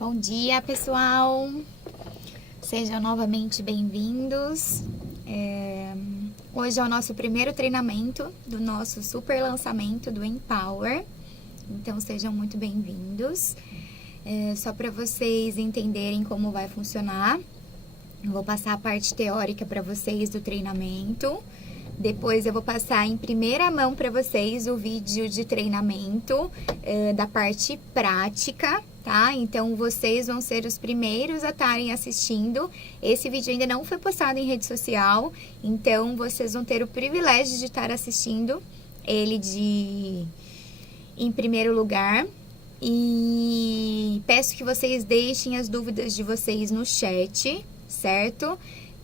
Bom dia, pessoal! Sejam novamente bem-vindos. Hoje é o nosso primeiro treinamento do nosso super lançamento do Empower. Então, sejam muito bem-vindos. Só para vocês entenderem como vai funcionar, eu vou passar a parte teórica para vocês do treinamento. Depois eu vou passar em primeira mão para vocês o vídeo de treinamento da parte prática, tá? Então, vocês vão ser os primeiros a estarem assistindo. Esse vídeo ainda não foi postado em rede social, então vocês vão ter o privilégio de estar assistindo ele em primeiro lugar. E peço que vocês deixem as dúvidas de vocês no chat, certo?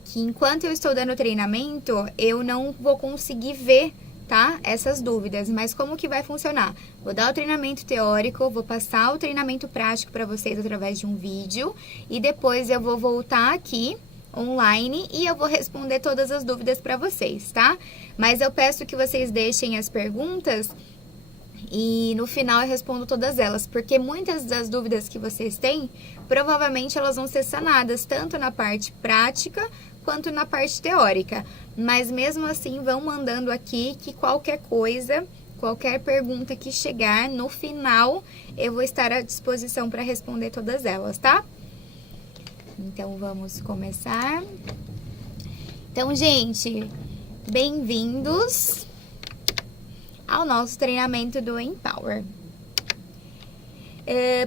Que enquanto eu estou dando treinamento, eu não vou conseguir ver, tá? Essas dúvidas, mas como que vai funcionar? Vou dar o treinamento teórico, vou passar o treinamento prático para vocês através de um vídeo e depois eu vou voltar aqui online e eu vou responder todas as dúvidas para vocês, tá? Mas eu peço que vocês deixem as perguntas e no final eu respondo todas elas, porque muitas das dúvidas que vocês têm, provavelmente elas vão ser sanadas tanto na parte prática quanto na parte teórica. Mas mesmo assim, vão mandando aqui que qualquer coisa, qualquer pergunta que chegar, no final eu vou estar à disposição para responder todas elas, tá? Então, vamos começar. Então, gente, bem-vindos ao nosso treinamento do Empower.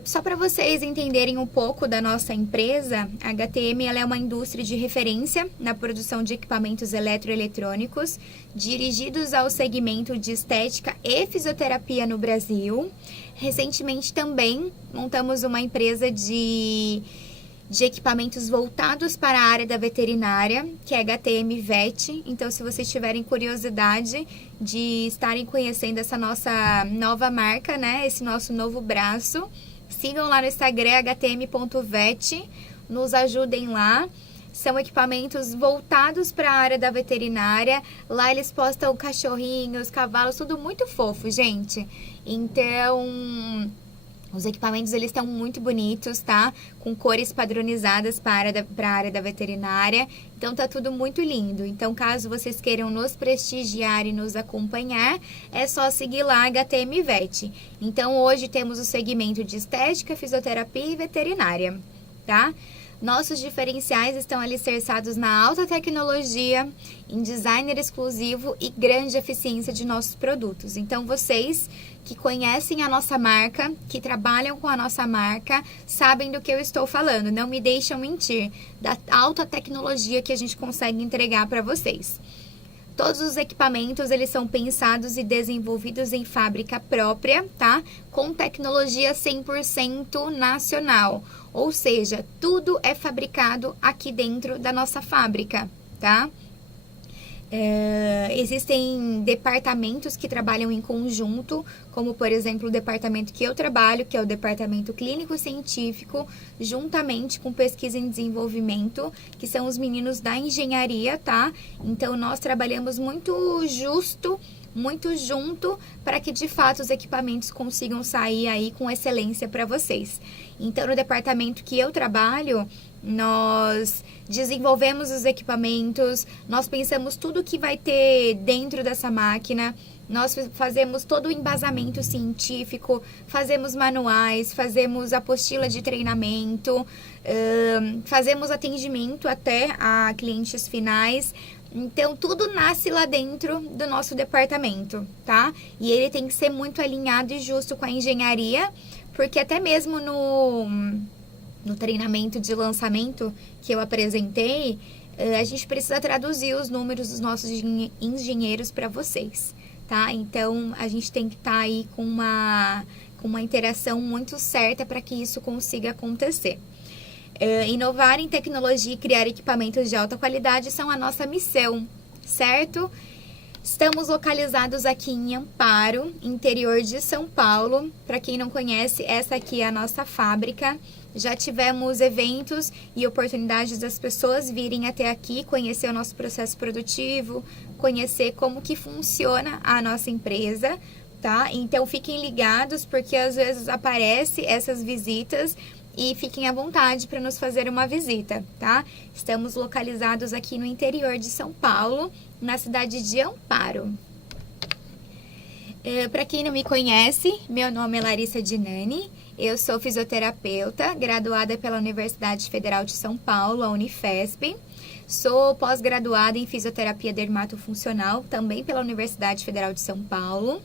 Só para vocês entenderem um pouco da nossa empresa, a HTM ela é uma indústria de referência na produção de equipamentos eletroeletrônicos dirigidos ao segmento de estética e fisioterapia no Brasil. Recentemente também montamos uma empresa de equipamentos voltados para a área da veterinária, que é HTM Vet. Então, se vocês tiverem curiosidade de estarem conhecendo essa nossa nova marca, né? Esse nosso novo braço, sigam lá no Instagram, htm.vet, nos ajudem lá. São equipamentos voltados para a área da veterinária. Lá eles postam cachorrinhos, cavalos, tudo muito fofo, gente. Então, os equipamentos, eles estão muito bonitos, tá? Com cores padronizadas para a área da veterinária. Então, tá tudo muito lindo. Então, caso vocês queiram nos prestigiar e nos acompanhar, é só seguir lá a HTM Vet. Então, hoje temos o segmento de estética, fisioterapia e veterinária, tá? Nossos diferenciais estão alicerçados na alta tecnologia, em designer exclusivo e grande eficiência de nossos produtos. Então, vocês que conhecem a nossa marca, que trabalham com a nossa marca, sabem do que eu estou falando. Não me deixam mentir da alta tecnologia que a gente consegue entregar para vocês. Todos os equipamentos, eles são pensados e desenvolvidos em fábrica própria, tá? Com tecnologia 100% nacional. Ou seja, tudo é fabricado aqui dentro da nossa fábrica, tá? Existem departamentos que trabalham em conjunto, como por exemplo o departamento que eu trabalho, que é o departamento clínico-científico, juntamente com pesquisa em desenvolvimento, que são os meninos da engenharia, tá? Então nós trabalhamos muito junto para que de fato os equipamentos consigam sair aí com excelência para vocês. Então no departamento que eu trabalho, nós desenvolvemos os equipamentos, nós pensamos tudo que vai ter dentro dessa máquina, nós fazemos todo o embasamento científico, fazemos manuais, fazemos apostila de treinamento, fazemos atendimento até a clientes finais. Então, tudo nasce lá dentro do nosso departamento, tá? E ele tem que ser muito alinhado e justo com a engenharia, porque até mesmo no treinamento de lançamento que eu apresentei, a gente precisa traduzir os números dos nossos engenheiros para vocês, tá? Então, a gente tem que estar aí com uma interação muito certa para que isso consiga acontecer. Inovar em tecnologia e criar equipamentos de alta qualidade são a nossa missão, certo? Estamos localizados aqui em Amparo, interior de São Paulo. Para quem não conhece, essa aqui é a nossa fábrica. Já tivemos eventos e oportunidades das pessoas virem até aqui, conhecer o nosso processo produtivo, conhecer como que funciona a nossa empresa, tá? Então fiquem ligados, porque às vezes aparece essas visitas e fiquem à vontade para nos fazer uma visita, tá? Estamos localizados aqui no interior de São Paulo, na cidade de Amparo. Para quem não me conhece, meu nome é Larissa Dinani, eu sou fisioterapeuta, graduada pela Universidade Federal de São Paulo, a Unifesp. Sou pós-graduada em fisioterapia dermatofuncional, também pela Universidade Federal de São Paulo.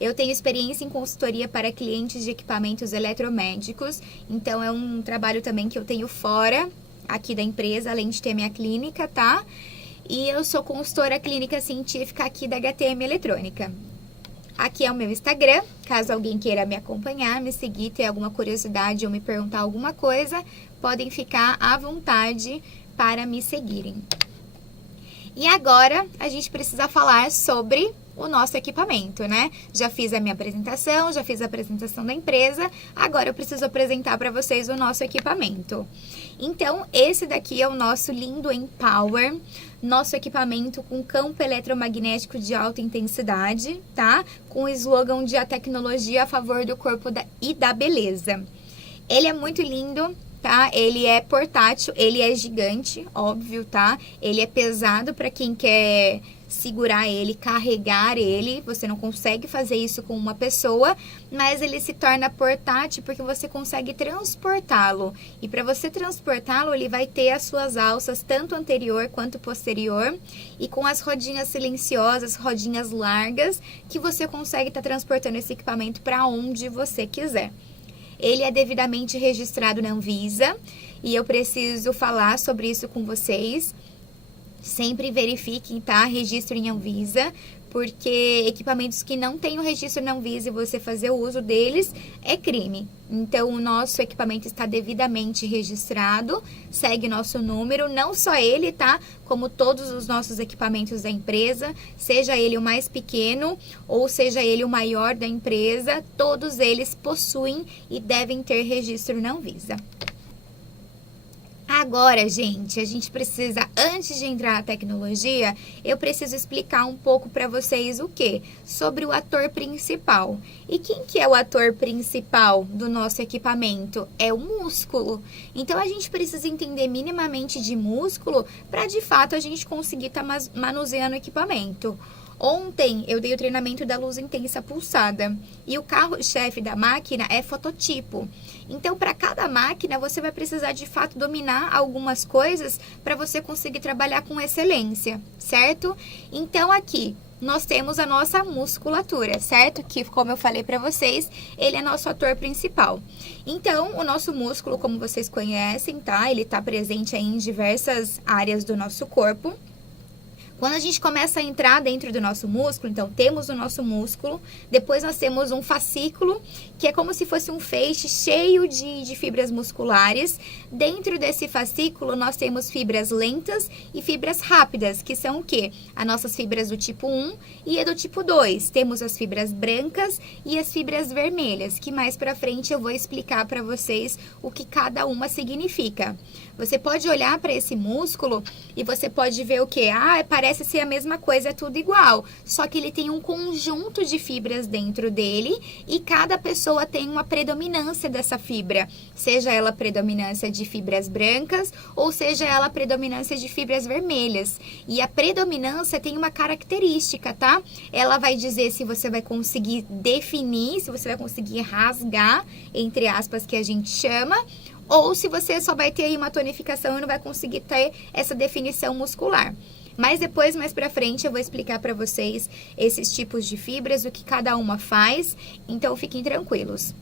Eu tenho experiência em consultoria para clientes de equipamentos eletromédicos, então é um trabalho também que eu tenho fora aqui da empresa, além de ter minha clínica, tá? E eu sou consultora clínica científica aqui da HTM Eletrônica. Aqui é o meu Instagram, caso alguém queira me acompanhar, me seguir, ter alguma curiosidade ou me perguntar alguma coisa, podem ficar à vontade para me seguirem. E agora a gente precisa falar sobre o nosso equipamento, né? Já fiz a minha apresentação, já fiz a apresentação da empresa, agora eu preciso apresentar para vocês o nosso equipamento. Então, esse daqui é o nosso lindo Empower, nosso equipamento com campo eletromagnético de alta intensidade, tá? Com o slogan de a tecnologia a favor do corpo e da beleza. Ele é muito lindo, tá? Ele é portátil, ele é gigante, óbvio, tá? Ele é pesado para quem quer segurar ele, carregar ele. Você não consegue fazer isso com uma pessoa, mas ele se torna portátil porque você consegue transportá-lo. E para você transportá-lo, ele vai ter as suas alças, tanto anterior quanto posterior, e com as rodinhas silenciosas, rodinhas largas, que você consegue estar transportando esse equipamento para onde você quiser. Ele é devidamente registrado na Anvisa e eu preciso falar sobre isso com vocês. Sempre verifiquem, tá? Registro em Anvisa, porque equipamentos que não têm o registro na Anvisa e você fazer o uso deles é crime. Então, o nosso equipamento está devidamente registrado, segue nosso número, não só ele, tá? Como todos os nossos equipamentos da empresa, seja ele o mais pequeno ou seja ele o maior da empresa, todos eles possuem e devem ter registro na Anvisa. Agora, gente, a gente precisa, antes de entrar na tecnologia, eu preciso explicar um pouco para vocês o quê? Sobre o ator principal. E quem que é o ator principal do nosso equipamento? É o músculo. Então, a gente precisa entender minimamente de músculo para, de fato, a gente conseguir estar manuseando o equipamento. Ontem eu dei o treinamento da luz intensa pulsada e o carro-chefe da máquina é fototipo. Então, para cada máquina, você vai precisar de fato dominar algumas coisas para você conseguir trabalhar com excelência, certo? Então, aqui nós temos a nossa musculatura, certo? Que, como eu falei para vocês, ele é nosso ator principal. Então, o nosso músculo, como vocês conhecem, tá? Ele está presente aí em diversas áreas do nosso corpo. Quando a gente começa a entrar dentro do nosso músculo, então temos o nosso músculo, depois nós temos um fascículo, que é como se fosse um feixe cheio de fibras musculares. Dentro desse fascículo, nós temos fibras lentas e fibras rápidas, que são o quê? As nossas fibras do tipo 1 e a do tipo 2. Temos as fibras brancas e as fibras vermelhas, que mais pra frente eu vou explicar para vocês o que cada uma significa. Você pode olhar para esse músculo e você pode ver o quê? Ah, parece ser a mesma coisa, é tudo igual. Só que ele tem um conjunto de fibras dentro dele e cada pessoa tem uma predominância dessa fibra. Seja ela predominância de fibras brancas ou seja ela predominância de fibras vermelhas. E a predominância tem uma característica, tá? Ela vai dizer se você vai conseguir definir, se você vai conseguir rasgar, entre aspas, que a gente chama, ou se você só vai ter aí uma tonificação e não vai conseguir ter essa definição muscular. Mas depois, mais pra frente, eu vou explicar pra vocês esses tipos de fibras, o que cada uma faz, então fiquem tranquilos.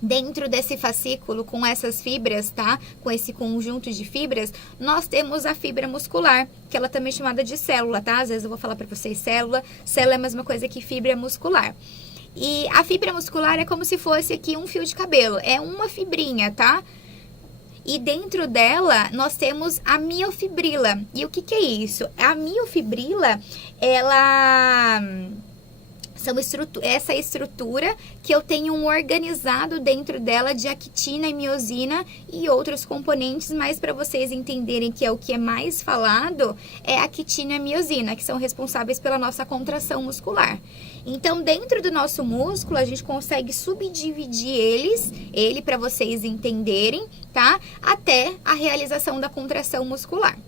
Dentro desse fascículo, com essas fibras, tá? Com esse conjunto de fibras, nós temos a fibra muscular, que ela também é chamada de célula, tá? Às vezes eu vou falar pra vocês célula. Célula é a mesma coisa que fibra muscular. E a fibra muscular é como se fosse aqui um fio de cabelo. É uma fibrinha, tá? E dentro dela, nós temos a miofibrila. E o que que é isso? A miofibrila, ela essa estrutura que eu tenho um organizado dentro dela de actina e miosina e outros componentes, mas para vocês entenderem que é o que é mais falado, é a actina e a miosina, que são responsáveis pela nossa contração muscular. Então, dentro do nosso músculo, a gente consegue subdividir ele para vocês entenderem, tá? Até a realização da contração muscular.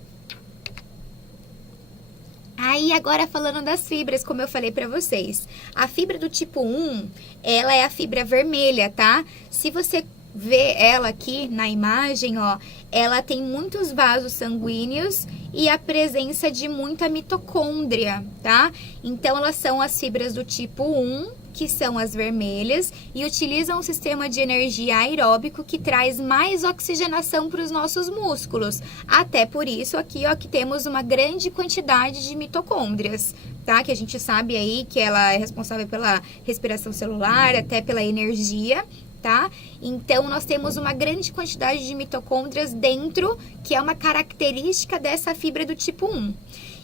Aí, agora falando das fibras, como eu falei pra vocês. A fibra do tipo 1, ela é a fibra vermelha, tá? Se você vê ela aqui na imagem, ó, ela tem muitos vasos sanguíneos e a presença de muita mitocôndria, tá? Então, elas são as fibras do tipo 1, que são as vermelhas, e utilizam um sistema de energia aeróbico que traz mais oxigenação para os nossos músculos. Até por isso, aqui, ó, que temos uma grande quantidade de mitocôndrias, tá? Que a gente sabe aí que ela é responsável pela respiração celular, até pela energia, tá? Então, nós temos uma grande quantidade de mitocôndrias dentro, que é uma característica dessa fibra do tipo 1.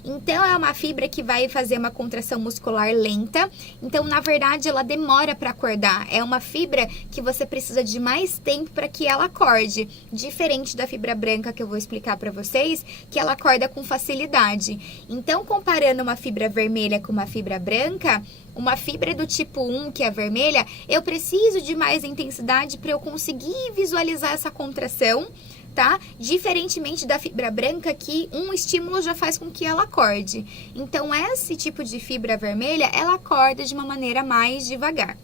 Então, é uma fibra que vai fazer uma contração muscular lenta. Então, na verdade, ela demora para acordar. É uma fibra que você precisa de mais tempo para que ela acorde. Diferente da fibra branca, que eu vou explicar para vocês, que ela acorda com facilidade. Então, comparando uma fibra vermelha com uma fibra branca, uma fibra do tipo 1, que é vermelha, eu preciso de mais intensidade para eu conseguir visualizar essa contração, tá? Diferentemente da fibra branca, que um estímulo já faz com que ela acorde. Então, esse tipo de fibra vermelha, ela acorda de uma maneira mais devagar.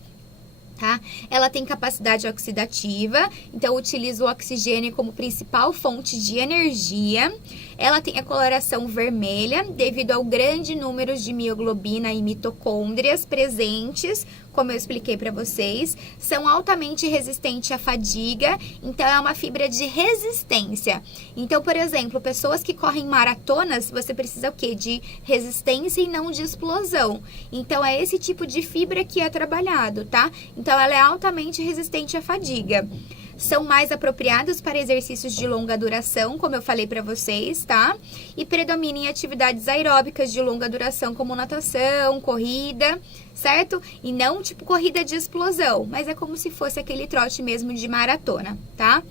Tá? Ela tem capacidade oxidativa, então utiliza o oxigênio como principal fonte de energia. Ela tem a coloração vermelha devido ao grande número de mioglobina e mitocôndrias presentes, como eu expliquei para vocês. São altamente resistentes à fadiga, então é uma fibra de resistência. Então, por exemplo, pessoas que correm maratonas, você precisa o quê? De resistência e não de explosão. Então, é esse tipo de fibra que é trabalhado, tá? Então, ela é altamente resistente à fadiga. São mais apropriados para exercícios de longa duração, como eu falei para vocês, tá? E predominam em atividades aeróbicas de longa duração, como natação, corrida, certo? E não tipo corrida de explosão, mas é como se fosse aquele trote mesmo de maratona, tá?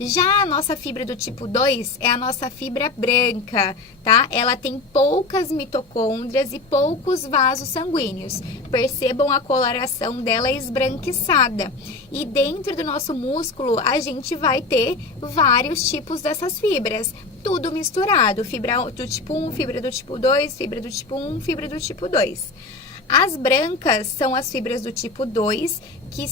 Já a nossa fibra do tipo 2 é a nossa fibra branca, tá? Ela tem poucas mitocôndrias e poucos vasos sanguíneos. Percebam a coloração dela esbranquiçada. E dentro do nosso músculo, a gente vai ter vários tipos dessas fibras. Tudo misturado. Fibra do tipo 1, fibra do tipo 2, fibra do tipo 1, fibra do tipo 2. As brancas são as fibras do tipo 2, que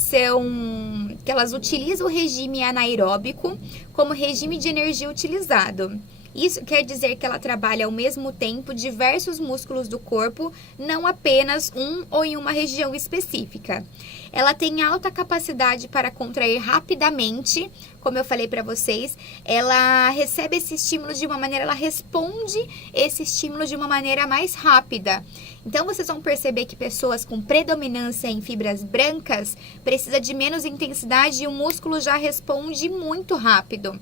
elas utilizam o regime anaeróbico como regime de energia utilizado. Isso quer dizer que ela trabalha ao mesmo tempo diversos músculos do corpo, não apenas um ou em uma região específica. Ela tem alta capacidade para contrair rapidamente, como eu falei para vocês. Ela recebe esse estímulo de uma maneira, ela responde esse estímulo de uma maneira mais rápida. Então, vocês vão perceber que pessoas com predominância em fibras brancas precisam de menos intensidade e o músculo já responde muito rápido.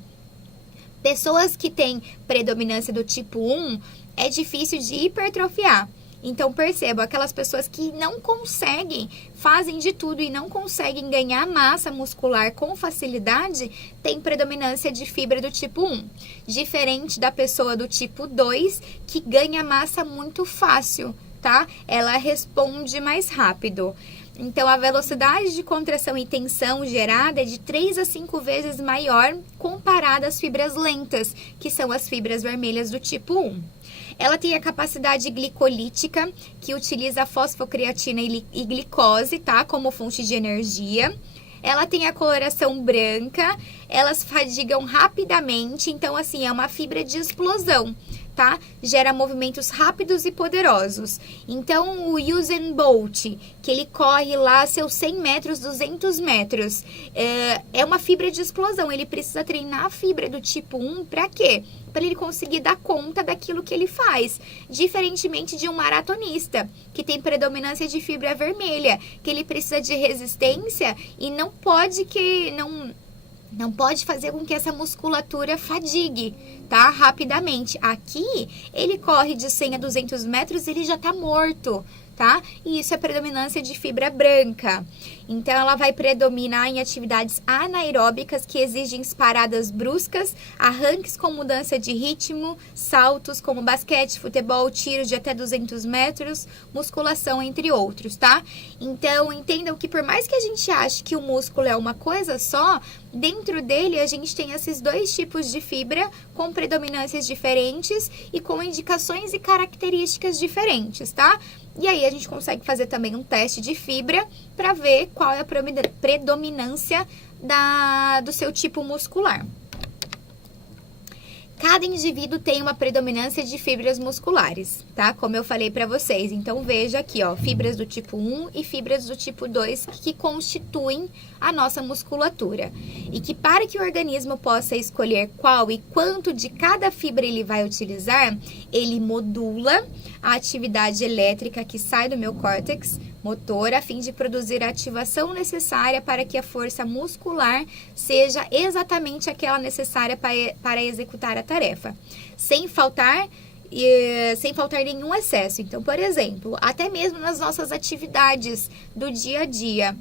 Pessoas que têm predominância do tipo 1, é difícil de hipertrofiar. Então, perceba, aquelas pessoas que não conseguem, fazem de tudo e não conseguem ganhar massa muscular com facilidade, têm predominância de fibra do tipo 1. Diferente da pessoa do tipo 2, que ganha massa muito fácil, tá? Ela responde mais rápido. Então, a velocidade de contração e tensão gerada é de 3 a 5 vezes maior comparada às fibras lentas, que são as fibras vermelhas do tipo 1. Ela tem a capacidade glicolítica, que utiliza a fosfocreatina e glicose, tá? Como fonte de energia. Ela tem a coloração branca, elas fadigam rapidamente, então, assim, é uma fibra de explosão, tá? Gera movimentos rápidos e poderosos. Então, o Usain Bolt, que ele corre lá seus 100 metros, 200 metros, é uma fibra de explosão. Ele precisa treinar a fibra do tipo 1 para quê? Para ele conseguir dar conta daquilo que ele faz. Diferentemente de um maratonista, que tem predominância de fibra vermelha, que ele precisa de resistência e não pode fazer com que essa musculatura fadigue, tá? Rapidamente. Aqui, ele corre de 100 a 200 metros e ele já tá morto, tá? E isso é predominância de fibra branca. Então, ela vai predominar em atividades anaeróbicas que exigem paradas bruscas, arranques com mudança de ritmo, saltos como basquete, futebol, tiros de até 200 metros, musculação, entre outros, tá? Então, entendam que por mais que a gente ache que o músculo é uma coisa só, dentro dele a gente tem esses dois tipos de fibra com predominâncias diferentes e com indicações e características diferentes, tá? E aí a gente consegue fazer também um teste de fibra para ver qual é a predominância do seu tipo muscular. Cada indivíduo tem uma predominância de fibras musculares, tá? Como eu falei para vocês. Então, veja aqui, ó, fibras do tipo 1 e fibras do tipo 2 que constituem a nossa musculatura. E que para que o organismo possa escolher qual e quanto de cada fibra ele vai utilizar, ele modula a atividade elétrica que sai do meu córtex motor a fim de produzir a ativação necessária para que a força muscular seja exatamente aquela necessária para executar a tarefa, sem faltar nenhum excesso. Então, por exemplo, até mesmo nas nossas atividades do dia a dia,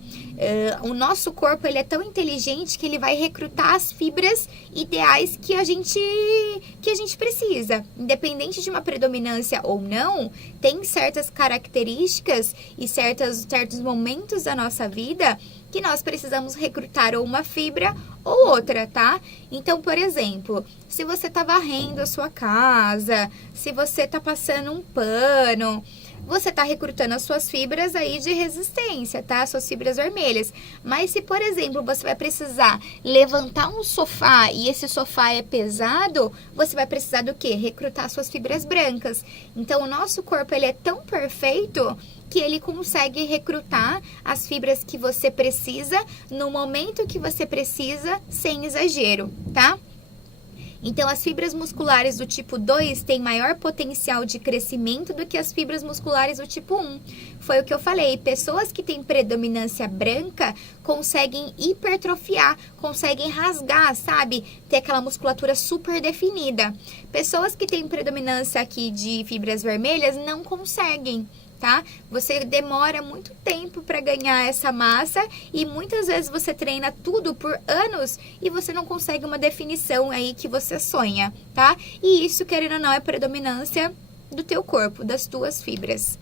o nosso corpo ele é tão inteligente que ele vai recrutar as fibras ideais que a gente precisa. Independente de uma predominância ou não, tem certas características e certos momentos da nossa vida que nós precisamos recrutar ou uma fibra ou outra, tá? Então, por exemplo, se você tá varrendo a sua casa, se você tá passando um pano, você tá recrutando as suas fibras aí de resistência, tá? Suas fibras vermelhas. Mas se, por exemplo, você vai precisar levantar um sofá e esse sofá é pesado, você vai precisar do quê? Recrutar suas fibras brancas. Então, o nosso corpo, ele é tão perfeito que ele consegue recrutar as fibras que você precisa no momento que você precisa, sem exagero, tá? Então, as fibras musculares do tipo 2 têm maior potencial de crescimento do que as fibras musculares do tipo 1. Foi o que eu falei, pessoas que têm predominância branca conseguem hipertrofiar, conseguem rasgar, sabe? Ter aquela musculatura super definida. Pessoas que têm predominância aqui de fibras vermelhas não conseguem, tá? Você demora muito tempo para ganhar essa massa e muitas vezes você treina tudo por anos e você não consegue uma definição aí que você sonha, tá? E isso, querendo ou não, é predominância do teu corpo, das tuas fibras.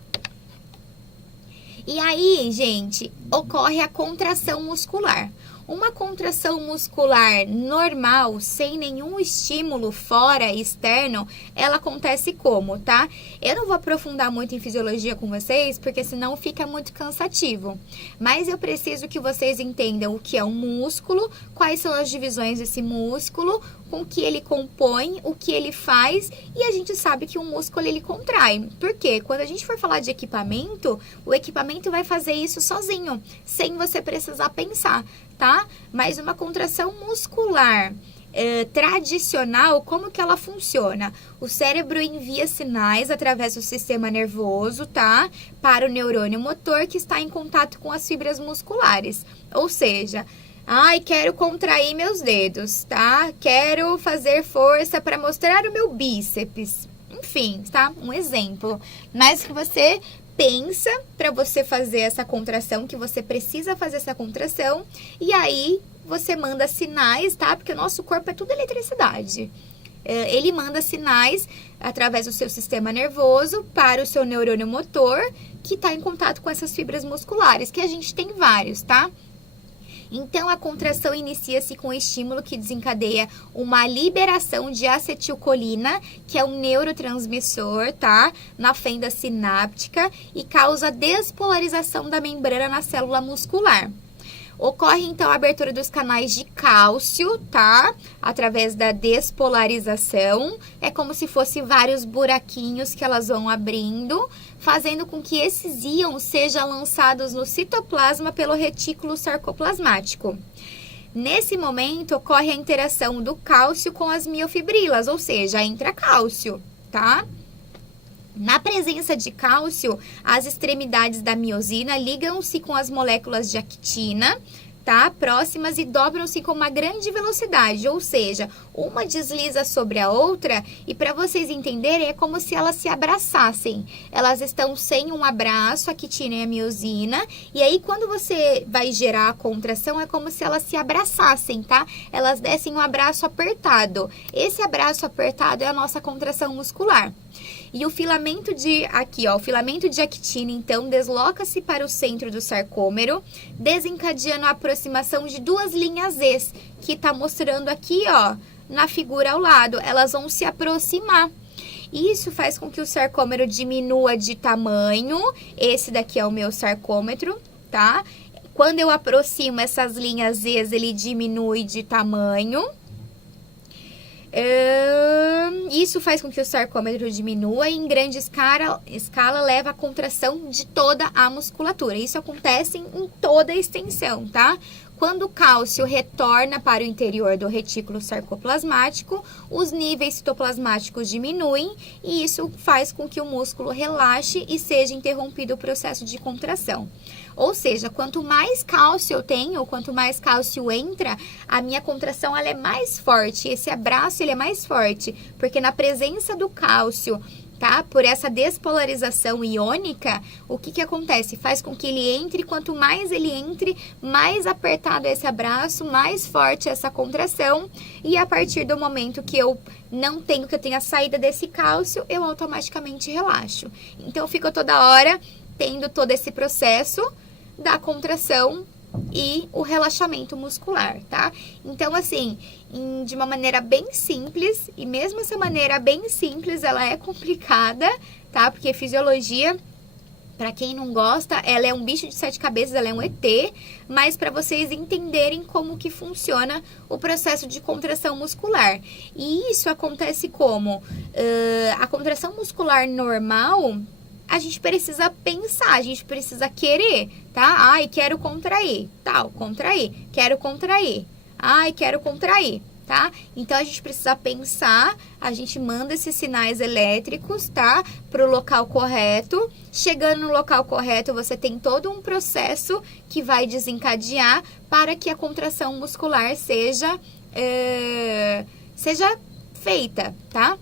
E aí, gente, ocorre a contração muscular. Uma contração muscular normal, sem nenhum estímulo fora, externo, ela acontece como, tá? Eu não vou aprofundar muito em fisiologia com vocês, porque senão fica muito cansativo. Mas eu preciso que vocês entendam o que é um músculo, quais são as divisões desse músculo, com o que ele compõe, o que ele faz, e a gente sabe que o músculo ele contrai. Por quê? Quando a gente for falar de equipamento, o equipamento vai fazer isso sozinho, sem você precisar pensar, tá? Mas uma contração muscular tradicional, como que ela funciona? O cérebro envia sinais através do sistema nervoso, tá? Para o neurônio motor que está em contato com as fibras musculares. Ou seja, ai, quero contrair meus dedos, tá? Quero fazer força para mostrar o meu bíceps. Enfim, tá? Um exemplo. Mas que você pensa para você fazer essa contração, que você precisa fazer essa contração, e aí você manda sinais, tá? Porque o nosso corpo é tudo eletricidade. Ele manda sinais através do seu sistema nervoso para o seu neurônio motor, que está em contato com essas fibras musculares, que a gente tem vários, tá? Então, a contração inicia-se com o estímulo que desencadeia uma liberação de acetilcolina, que é um neurotransmissor, tá? Na fenda sináptica e causa despolarização da membrana na célula muscular. Ocorre, então, a abertura dos canais de cálcio, tá? Através da despolarização. É como se fosse vários buraquinhos que elas vão abrindo, fazendo com que esses íons sejam lançados no citoplasma pelo retículo sarcoplasmático. Nesse momento, ocorre a interação do cálcio com as miofibrilas, ou seja, entra cálcio, tá? Na presença de cálcio, as extremidades da miosina ligam-se com as moléculas de actina, tá? Próximas e dobram-se com uma grande velocidade, ou seja, uma desliza sobre a outra e para vocês entenderem é como se elas se abraçassem. Elas estão sem um abraço, a quitina e a miosina, e aí quando você vai gerar a contração é como se elas se abraçassem, tá? Elas dessem um abraço apertado. Esse abraço apertado é a nossa contração muscular. E o filamento o filamento de actina, então, desloca-se para o centro do sarcômero, desencadeando a aproximação de duas linhas Z, que tá mostrando aqui, ó, na figura ao lado. Elas vão se aproximar. Isso faz com que o sarcômero diminua de tamanho. Esse daqui é o meu sarcômetro, tá? Quando eu aproximo essas linhas Z, ele diminui de tamanho. Isso faz com que o sarcômetro diminua e em grande escala leva à contração de toda a musculatura. Isso acontece em toda a extensão, tá? Quando o cálcio retorna para o interior do retículo sarcoplasmático, os níveis citoplasmáticos diminuem e isso faz com que o músculo relaxe e seja interrompido o processo de contração. Ou seja, quanto mais cálcio eu tenho, quanto mais cálcio entra, a minha contração ela é mais forte. Esse abraço ele é mais forte, porque na presença do cálcio, tá? Por essa despolarização iônica, o que acontece? Faz com que ele entre, quanto mais ele entre, mais apertado é esse abraço, mais forte é essa contração, e a partir do momento que eu tenho a saída desse cálcio, eu automaticamente relaxo. Então, eu fico toda hora tendo todo esse processo da contração e o relaxamento muscular, tá? Então, assim, de uma maneira bem simples, e mesmo essa maneira bem simples, ela é complicada, tá? Porque fisiologia, para quem não gosta, ela é um bicho de 7 cabeças, ela é um ET, mas para vocês entenderem como que funciona o processo de contração muscular. E isso acontece como? A contração muscular normal, a gente precisa pensar, a gente precisa querer, tá? Ai, quero contrair, tal, contrair, quero contrair, ai, quero contrair, tá? Então, a gente precisa pensar, a gente manda esses sinais elétricos, tá? Para o local correto. Chegando no local correto, você tem todo um processo que vai desencadear para que a contração muscular seja feita, tá?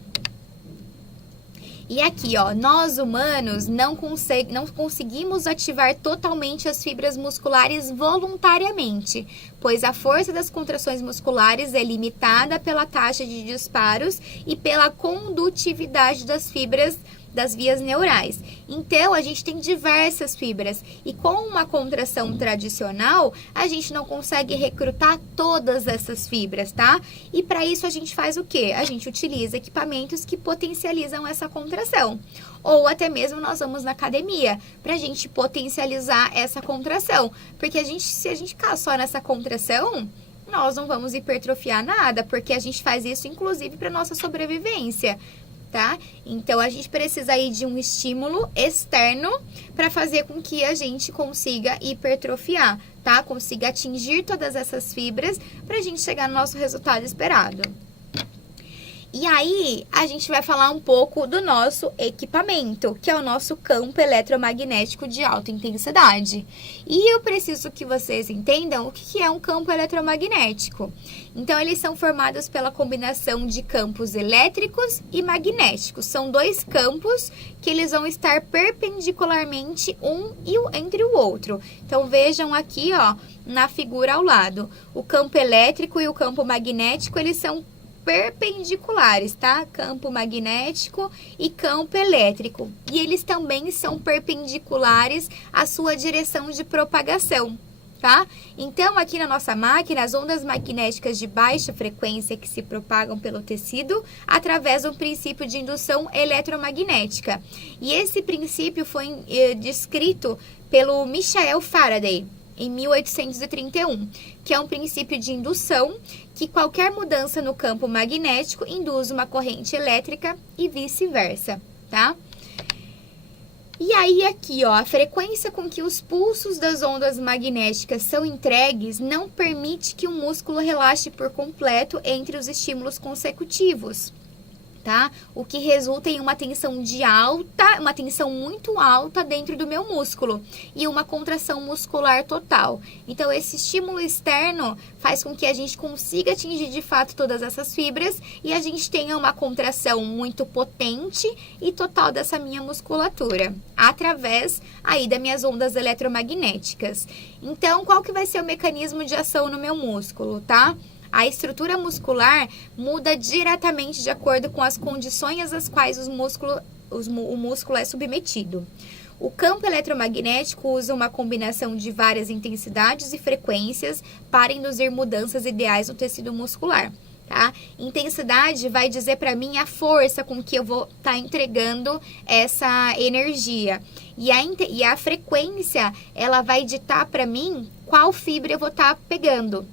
E aqui, ó, nós humanos não conseguimos ativar totalmente as fibras musculares voluntariamente, pois a força das contrações musculares é limitada pela taxa de disparos e pela condutividade das fibras das vias neurais. Então, a gente tem diversas fibras e com uma contração tradicional, a gente não consegue recrutar todas essas fibras, tá? E para isso a gente faz o quê? A gente utiliza equipamentos que potencializam essa contração. Ou até mesmo nós vamos na academia para a gente potencializar essa contração. Porque se a gente ficar só nessa contração, nós não vamos hipertrofiar nada, porque a gente faz isso inclusive para nossa sobrevivência. Tá? Então, a gente precisa aí de um estímulo externo para fazer com que a gente consiga hipertrofiar, tá? Consiga atingir todas essas fibras para a gente chegar no nosso resultado esperado. E aí, a gente vai falar um pouco do nosso equipamento, que é o nosso campo eletromagnético de alta intensidade. E eu preciso que vocês entendam o que é um campo eletromagnético. Então, eles são formados pela combinação de campos elétricos e magnéticos. São dois campos que eles vão estar perpendicularmente entre o outro. Então, vejam aqui, ó, na figura ao lado. O campo elétrico e o campo magnético, eles são perpendiculares, tá? Campo magnético e campo elétrico. E eles também são perpendiculares à sua direção de propagação, tá? Então, aqui na nossa máquina, as ondas magnéticas de baixa frequência que se propagam pelo tecido através do princípio de indução eletromagnética. E esse princípio foi descrito pelo Michael Faraday em 1831, que é um princípio de indução que qualquer mudança no campo magnético induz uma corrente elétrica e vice-versa, tá? E aí aqui, ó, a frequência com que os pulsos das ondas magnéticas são entregues não permite que o músculo relaxe por completo entre os estímulos consecutivos. tá? O que resulta em uma tensão uma tensão muito alta dentro do meu músculo e uma contração muscular total. Então, esse estímulo externo faz com que a gente consiga atingir de fato todas essas fibras e a gente tenha uma contração muito potente e total dessa minha musculatura, através aí das minhas ondas eletromagnéticas. Então, qual que vai ser o mecanismo de ação no meu músculo, tá? A estrutura muscular muda diretamente de acordo com as condições às quais o músculo é submetido. O campo eletromagnético usa uma combinação de várias intensidades e frequências para induzir mudanças ideais no tecido muscular. Tá? Intensidade vai dizer para mim a força com que eu vou estar entregando essa energia. E a frequência, ela vai ditar para mim qual fibra eu vou estar pegando.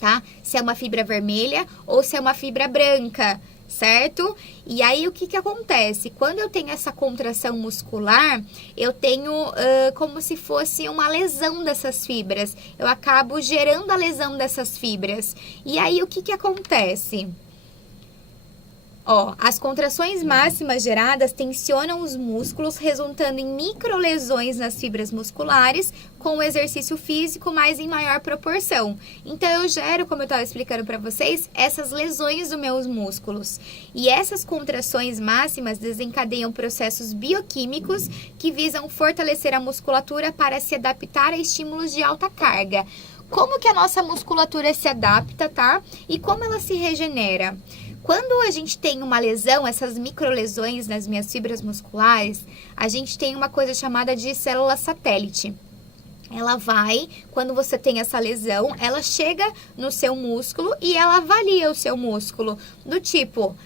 Tá? Se é uma fibra vermelha ou se é uma fibra branca, certo? E aí, o que acontece? Quando eu tenho essa contração muscular, eu tenho como se fosse uma lesão dessas fibras. Eu acabo gerando a lesão dessas fibras. E aí, o que acontece? Ó, as contrações máximas geradas tensionam os músculos, resultando em microlesões nas fibras musculares, com o exercício físico, mas em maior proporção. Então, eu gero, como eu estava explicando para vocês, essas lesões dos meus músculos. E essas contrações máximas desencadeiam processos bioquímicos que visam fortalecer a musculatura para se adaptar a estímulos de alta carga. Como que a nossa musculatura se adapta, tá? E como ela se regenera? Quando a gente tem uma lesão, essas microlesões nas minhas fibras musculares, a gente tem uma coisa chamada de célula satélite. Ela vai, quando você tem essa lesão, ela chega no seu músculo e ela avalia o seu músculo. Do tipo,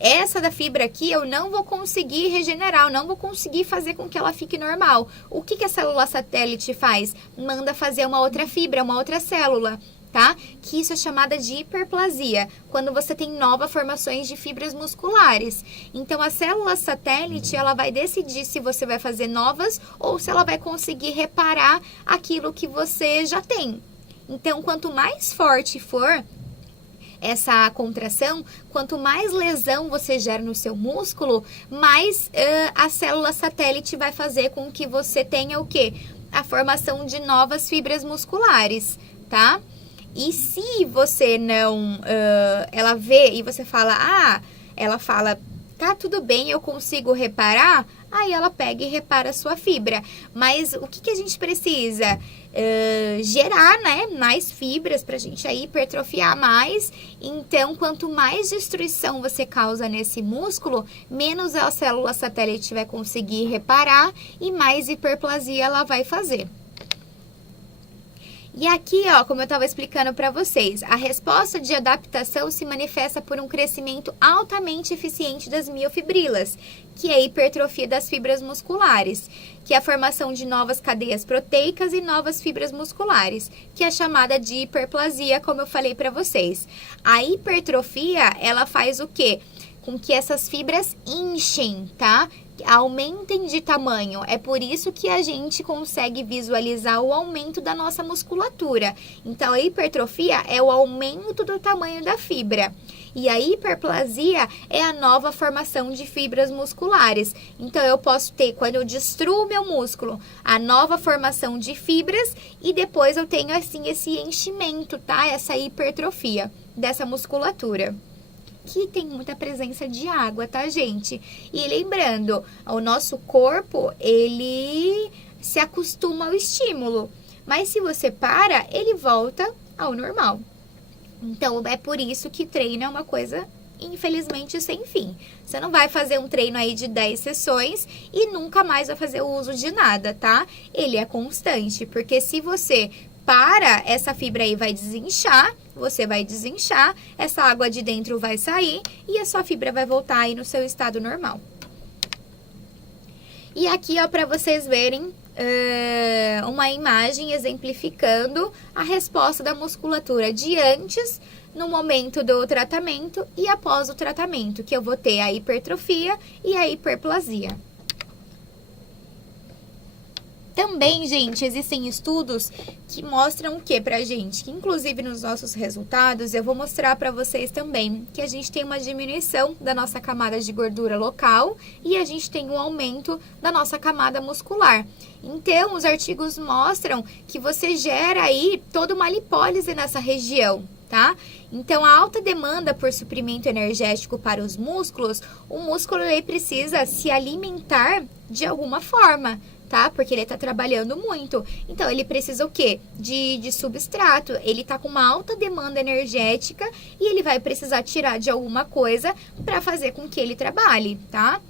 essa da fibra aqui eu não vou conseguir regenerar, eu não vou conseguir fazer com que ela fique normal. O que a célula satélite faz? Manda fazer uma outra fibra, uma outra célula. Tá? Que isso é chamada de hiperplasia, quando você tem novas formações de fibras musculares. Então, a célula satélite, ela vai decidir se você vai fazer novas ou se ela vai conseguir reparar aquilo que você já tem. Então, quanto mais forte for essa contração, quanto mais lesão você gera no seu músculo, mais a célula satélite vai fazer com que você tenha o quê? A formação de novas fibras musculares, tá? E se você não, ela vê e você fala, ela fala, tá tudo bem, eu consigo reparar, aí ela pega e repara a sua fibra. Mas o que a gente precisa? Gerar, né, mais fibras pra gente aí hipertrofiar mais. Então, quanto mais destruição você causa nesse músculo, menos a célula satélite vai conseguir reparar e mais hiperplasia ela vai fazer. E aqui, ó, como eu estava explicando para vocês, a resposta de adaptação se manifesta por um crescimento altamente eficiente das miofibrilas, que é a hipertrofia das fibras musculares, que é a formação de novas cadeias proteicas e novas fibras musculares, que é chamada de hiperplasia, como eu falei para vocês. A hipertrofia, ela faz o quê? Com que essas fibras inchem, tá? Aumentem de tamanho. É por isso que a gente consegue visualizar o aumento da nossa musculatura. Então, a hipertrofia é o aumento do tamanho da fibra. E a hiperplasia é a nova formação de fibras musculares. Então, eu posso ter, quando eu destruo o meu músculo, a nova formação de fibras e depois eu tenho, assim, esse enchimento, tá? Essa hipertrofia dessa musculatura. Que tem muita presença de água, tá, gente? E lembrando, o nosso corpo, ele se acostuma ao estímulo. Mas se você para, ele volta ao normal. Então, é por isso que treino é uma coisa, infelizmente, sem fim. Você não vai fazer um treino aí de 10 sessões e nunca mais vai fazer o uso de nada, tá? Ele é constante, porque se você para, essa fibra aí vai desinchar, você vai desinchar, essa água de dentro vai sair e a sua fibra vai voltar aí no seu estado normal. E aqui, ó, para vocês verem uma imagem exemplificando a resposta da musculatura de antes, no momento do tratamento e após o tratamento, que eu vou ter a hipertrofia e a hiperplasia. Também, gente, existem estudos que mostram o que pra gente? Que inclusive nos nossos resultados eu vou mostrar pra vocês também que a gente tem uma diminuição da nossa camada de gordura local e a gente tem um aumento da nossa camada muscular. Então, os artigos mostram que você gera aí toda uma lipólise nessa região, tá? Então, a alta demanda por suprimento energético para os músculos, o músculo ele precisa se alimentar de alguma forma, tá? Porque ele tá trabalhando muito. Então, ele precisa o quê? De substrato. Ele tá com uma alta demanda energética e ele vai precisar tirar de alguma coisa para fazer com que ele trabalhe, tá?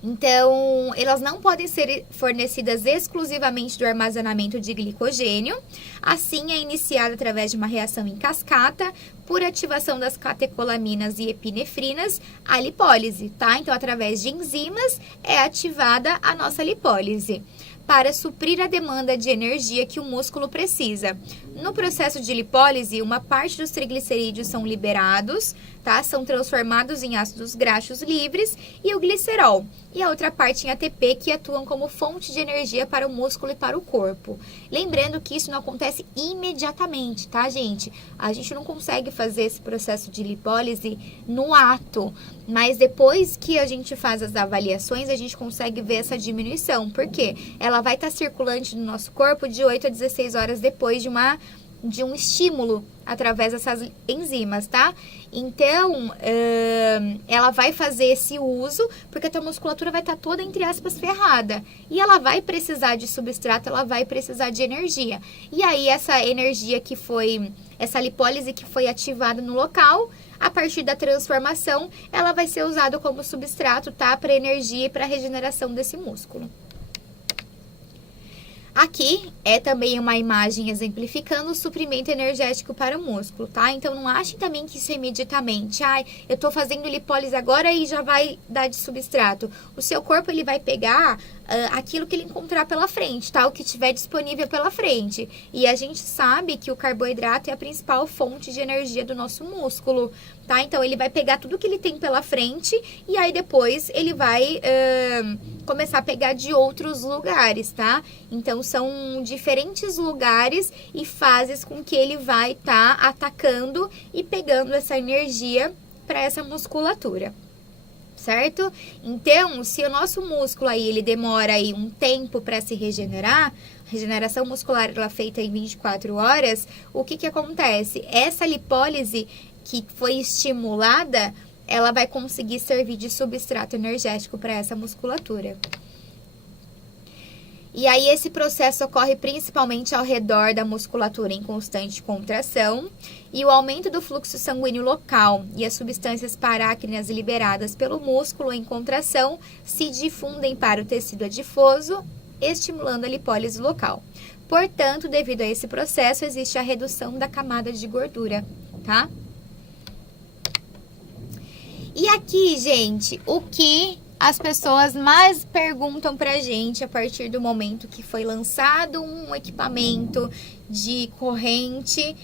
Então, elas não podem ser fornecidas exclusivamente do armazenamento de glicogênio. Assim, é iniciada através de uma reação em cascata, por ativação das catecolaminas e epinefrinas, a lipólise, tá? Então, através de enzimas, é ativada a nossa lipólise, para suprir a demanda de energia que o músculo precisa. No processo de lipólise, uma parte dos triglicerídeos são liberados, tá? São transformados em ácidos graxos livres e o glicerol. E a outra parte em ATP, que atuam como fonte de energia para o músculo e para o corpo. Lembrando que isso não acontece imediatamente, tá, gente? A gente não consegue fazer esse processo de lipólise no ato, mas depois que a gente faz as avaliações, a gente consegue ver essa diminuição. Por quê? Ela vai estar circulante no nosso corpo de 8 a 16 horas depois de um estímulo através dessas enzimas, tá? Então, ela vai fazer esse uso, porque a tua musculatura vai estar toda, entre aspas, ferrada. E ela vai precisar de substrato, ela vai precisar de energia. E aí, essa energia essa lipólise que foi ativada no local, a partir da transformação, ela vai ser usada como substrato, tá? Para energia e para regeneração desse músculo. Aqui é também uma imagem exemplificando o suprimento energético para o músculo, tá? Então, não achem também que isso é imediatamente. Ai, eu tô fazendo lipólise agora e já vai dar de substrato. O seu corpo, ele vai pegar aquilo que ele encontrar pela frente, tá? O que tiver disponível pela frente. E a gente sabe que o carboidrato é a principal fonte de energia do nosso músculo, tá? Então, ele vai pegar tudo que ele tem pela frente e aí depois ele vai começar a pegar de outros lugares, tá? Então, são diferentes lugares e fases com que ele vai estar atacando e pegando essa energia para essa musculatura, certo? Então, se o nosso músculo aí, ele demora aí um tempo para se regenerar, a regeneração muscular ela é feita em 24 horas, o que acontece? Essa lipólise que foi estimulada, ela vai conseguir servir de substrato energético para essa musculatura. E aí, esse processo ocorre principalmente ao redor da musculatura em constante contração e o aumento do fluxo sanguíneo local e as substâncias parácrinas liberadas pelo músculo em contração se difundem para o tecido adiposo, estimulando a lipólise local. Portanto, devido a esse processo, existe a redução da camada de gordura, tá? E aqui, gente, o que as pessoas mais perguntam pra gente a partir do momento que foi lançado um equipamento de corrente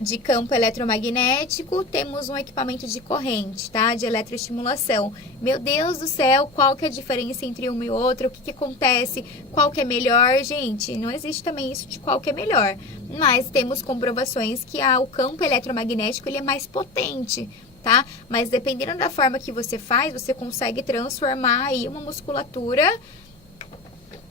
de campo eletromagnético, temos um equipamento de corrente, tá? De eletroestimulação. Meu Deus do céu, qual que é a diferença entre um e outro? O que acontece? Qual que é melhor? Gente, não existe também isso de qual que é melhor. Mas temos comprovações que o campo eletromagnético ele é mais potente, tá? Mas dependendo da forma que você faz, você consegue transformar aí uma musculatura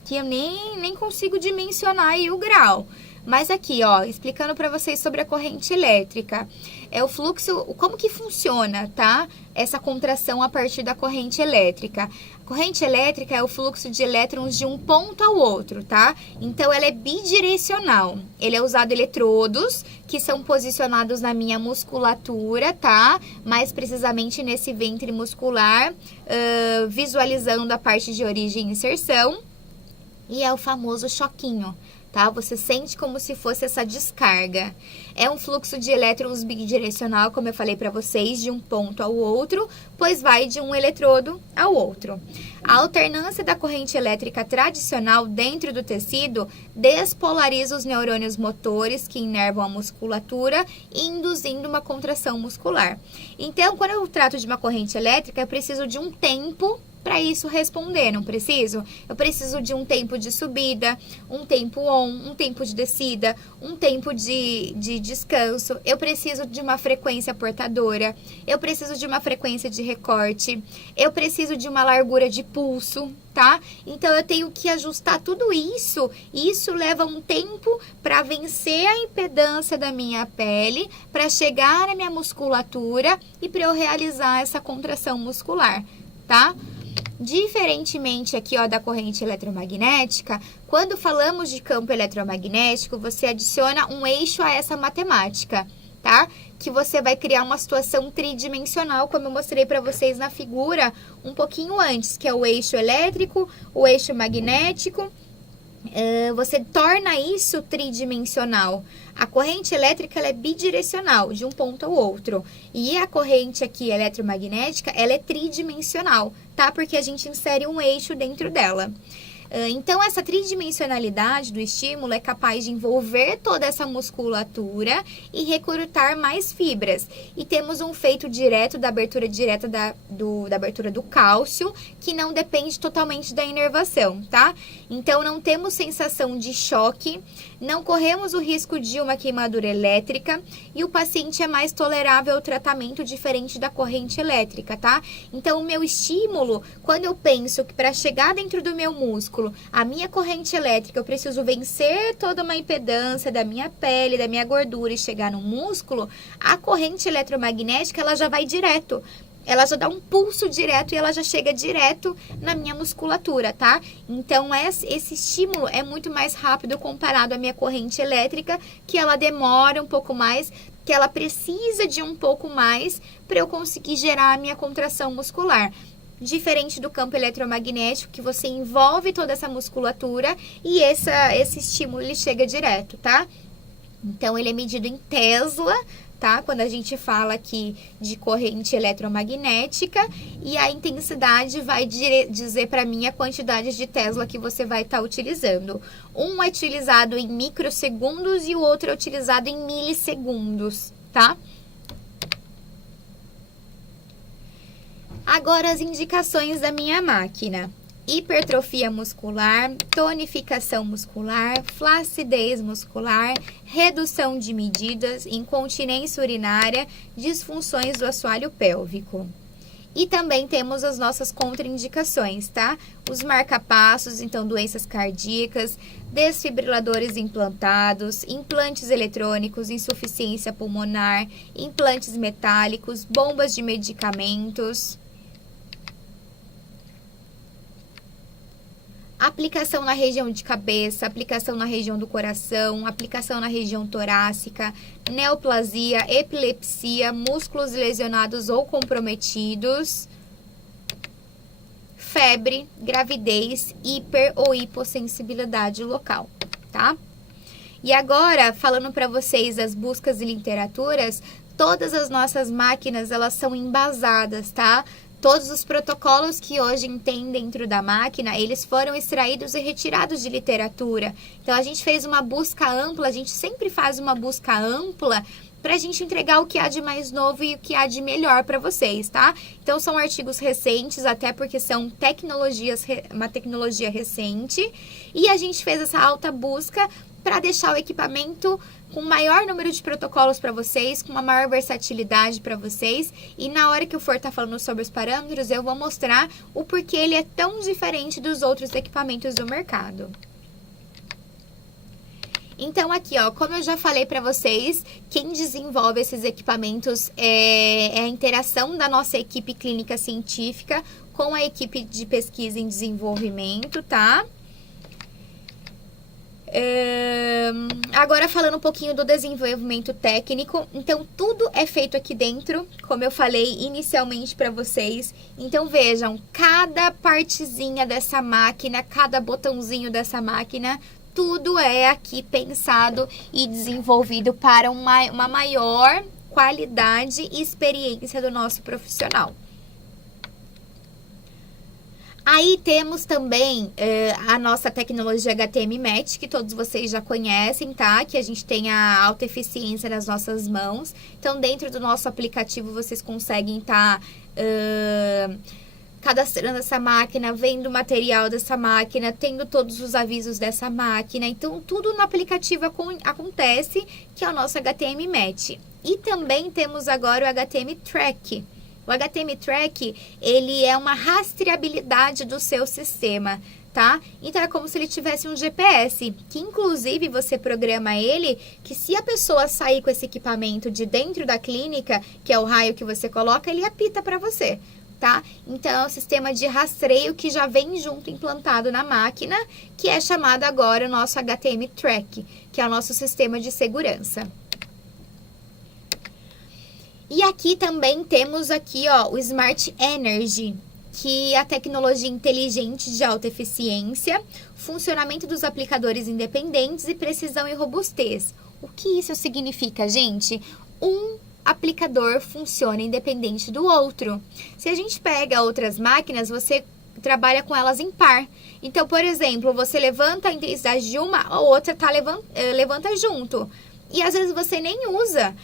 que eu nem consigo dimensionar aí o grau. Mas aqui, ó, explicando para vocês sobre a corrente elétrica. É o fluxo, como que funciona, tá? Essa contração a partir da corrente elétrica. A corrente elétrica é o fluxo de elétrons de um ponto ao outro, tá? Então, ela é bidirecional. Ele é usado eletrodos que são posicionados na minha musculatura, tá? Mais precisamente nesse ventre muscular, visualizando a parte de origem e inserção. E é o famoso choquinho, tá? Você sente como se fosse essa descarga. É um fluxo de elétrons bidirecional, como eu falei para vocês, de um ponto ao outro, pois vai de um eletrodo ao outro. A alternância da corrente elétrica tradicional dentro do tecido despolariza os neurônios motores que inervam a musculatura, induzindo uma contração muscular. Então, quando eu trato de uma corrente elétrica, eu preciso de um tempo, para isso responder, não preciso? Eu preciso de um tempo de subida, um tempo on, um tempo de descida, um tempo de descanso, eu preciso de uma frequência portadora, eu preciso de uma frequência de recorte, eu preciso de uma largura de pulso, tá? Então, eu tenho que ajustar tudo isso, e isso leva um tempo para vencer a impedância da minha pele, para chegar na minha musculatura e para eu realizar essa contração muscular, tá? Diferentemente aqui, ó, da corrente eletromagnética, quando falamos de campo eletromagnético, você adiciona um eixo a essa matemática, tá? Que você vai criar uma situação tridimensional, como eu mostrei para vocês na figura um pouquinho antes, que é o eixo elétrico, o eixo magnético. Você torna isso tridimensional. A corrente elétrica ela é bidirecional, de um ponto ao outro. E a corrente aqui eletromagnética, ela é tridimensional, tá? Porque a gente insere um eixo dentro dela. Então, essa tridimensionalidade do estímulo é capaz de envolver toda essa musculatura e recrutar mais fibras. E temos um efeito direto da abertura direta da abertura do cálcio, que não depende totalmente da inervação, tá? Então, não temos sensação de choque, não corremos o risco de uma queimadura elétrica e o paciente é mais tolerável ao tratamento diferente da corrente elétrica, tá? Então, o meu estímulo, quando eu penso que para chegar dentro do meu músculo, a minha corrente elétrica, eu preciso vencer toda uma impedância da minha pele, da minha gordura e chegar no músculo, a corrente eletromagnética, ela já vai direto. Ela já dá um pulso direto e ela já chega direto na minha musculatura, tá? Então, esse estímulo é muito mais rápido comparado à minha corrente elétrica, que ela demora um pouco mais, que ela precisa de um pouco mais para eu conseguir gerar a minha contração muscular. Diferente do campo eletromagnético, que você envolve toda essa musculatura e esse estímulo ele chega direto, tá? Então, ele é medido em Tesla, tá? Quando a gente fala aqui de corrente eletromagnética, e a intensidade vai dizer para mim a quantidade de Tesla que você vai estar utilizando. Um é utilizado em microsegundos e o outro é utilizado em milissegundos, tá? Agora as indicações da minha máquina: hipertrofia muscular, tonificação muscular, flacidez muscular, redução de medidas, incontinência urinária, disfunções do assoalho pélvico. E também temos as nossas contraindicações, tá? Os marcapassos, então doenças cardíacas, desfibriladores implantados, implantes eletrônicos, insuficiência pulmonar, implantes metálicos, bombas de medicamentos. Aplicação na região de cabeça, aplicação na região do coração, aplicação na região torácica, neoplasia, epilepsia, músculos lesionados ou comprometidos, febre, gravidez, hiper ou hipossensibilidade local, tá? E agora, falando para vocês das buscas e literaturas, todas as nossas máquinas, elas são embasadas, tá? Todos os protocolos que hoje tem dentro da máquina, eles foram extraídos e retirados de literatura. Então, a gente fez uma busca ampla, a gente sempre faz uma busca ampla para a gente entregar o que há de mais novo e o que há de melhor para vocês, tá? Então, são artigos recentes, até porque são uma tecnologia recente. E a gente fez essa alta busca para deixar o equipamento com maior número de protocolos para vocês, com uma maior versatilidade para vocês. E na hora que eu for estar falando sobre os parâmetros, eu vou mostrar o porquê ele é tão diferente dos outros equipamentos do mercado. Então, aqui, ó, como eu já falei para vocês, quem desenvolve esses equipamentos é a interação da nossa equipe clínica científica com a equipe de pesquisa em desenvolvimento, tá? Agora falando um pouquinho do desenvolvimento técnico, então tudo é feito aqui dentro, como eu falei inicialmente para vocês. Então vejam, cada partezinha dessa máquina, cada botãozinho dessa máquina, tudo é aqui pensado e desenvolvido para uma maior qualidade e experiência do nosso profissional. Aí temos também a nossa tecnologia HTM-MET, que todos vocês já conhecem, tá? Que a gente tem a alta eficiência nas nossas mãos. Então, dentro do nosso aplicativo, vocês conseguem estar cadastrando essa máquina, vendo o material dessa máquina, tendo todos os avisos dessa máquina. Então, tudo no aplicativo acontece, que é o nosso HTM Match. E também temos agora o HTM Track. O HTM Track, ele é uma rastreabilidade do seu sistema, tá? Então, é como se ele tivesse um GPS, que inclusive você programa ele, que se a pessoa sair com esse equipamento de dentro da clínica, que é o raio que você coloca, ele apita para você, tá? Então, é um sistema de rastreio que já vem junto implantado na máquina, que é chamado agora o nosso HTM Track, que é o nosso sistema de segurança. E aqui também temos aqui, ó, o Smart Energy, que é a tecnologia inteligente de alta eficiência, funcionamento dos aplicadores independentes e precisão e robustez. O que isso significa, gente? Um aplicador funciona independente do outro. Se a gente pega outras máquinas, você trabalha com elas em par. Então, por exemplo, você levanta a intensidade de uma, a outra levanta junto. E às vezes você nem usa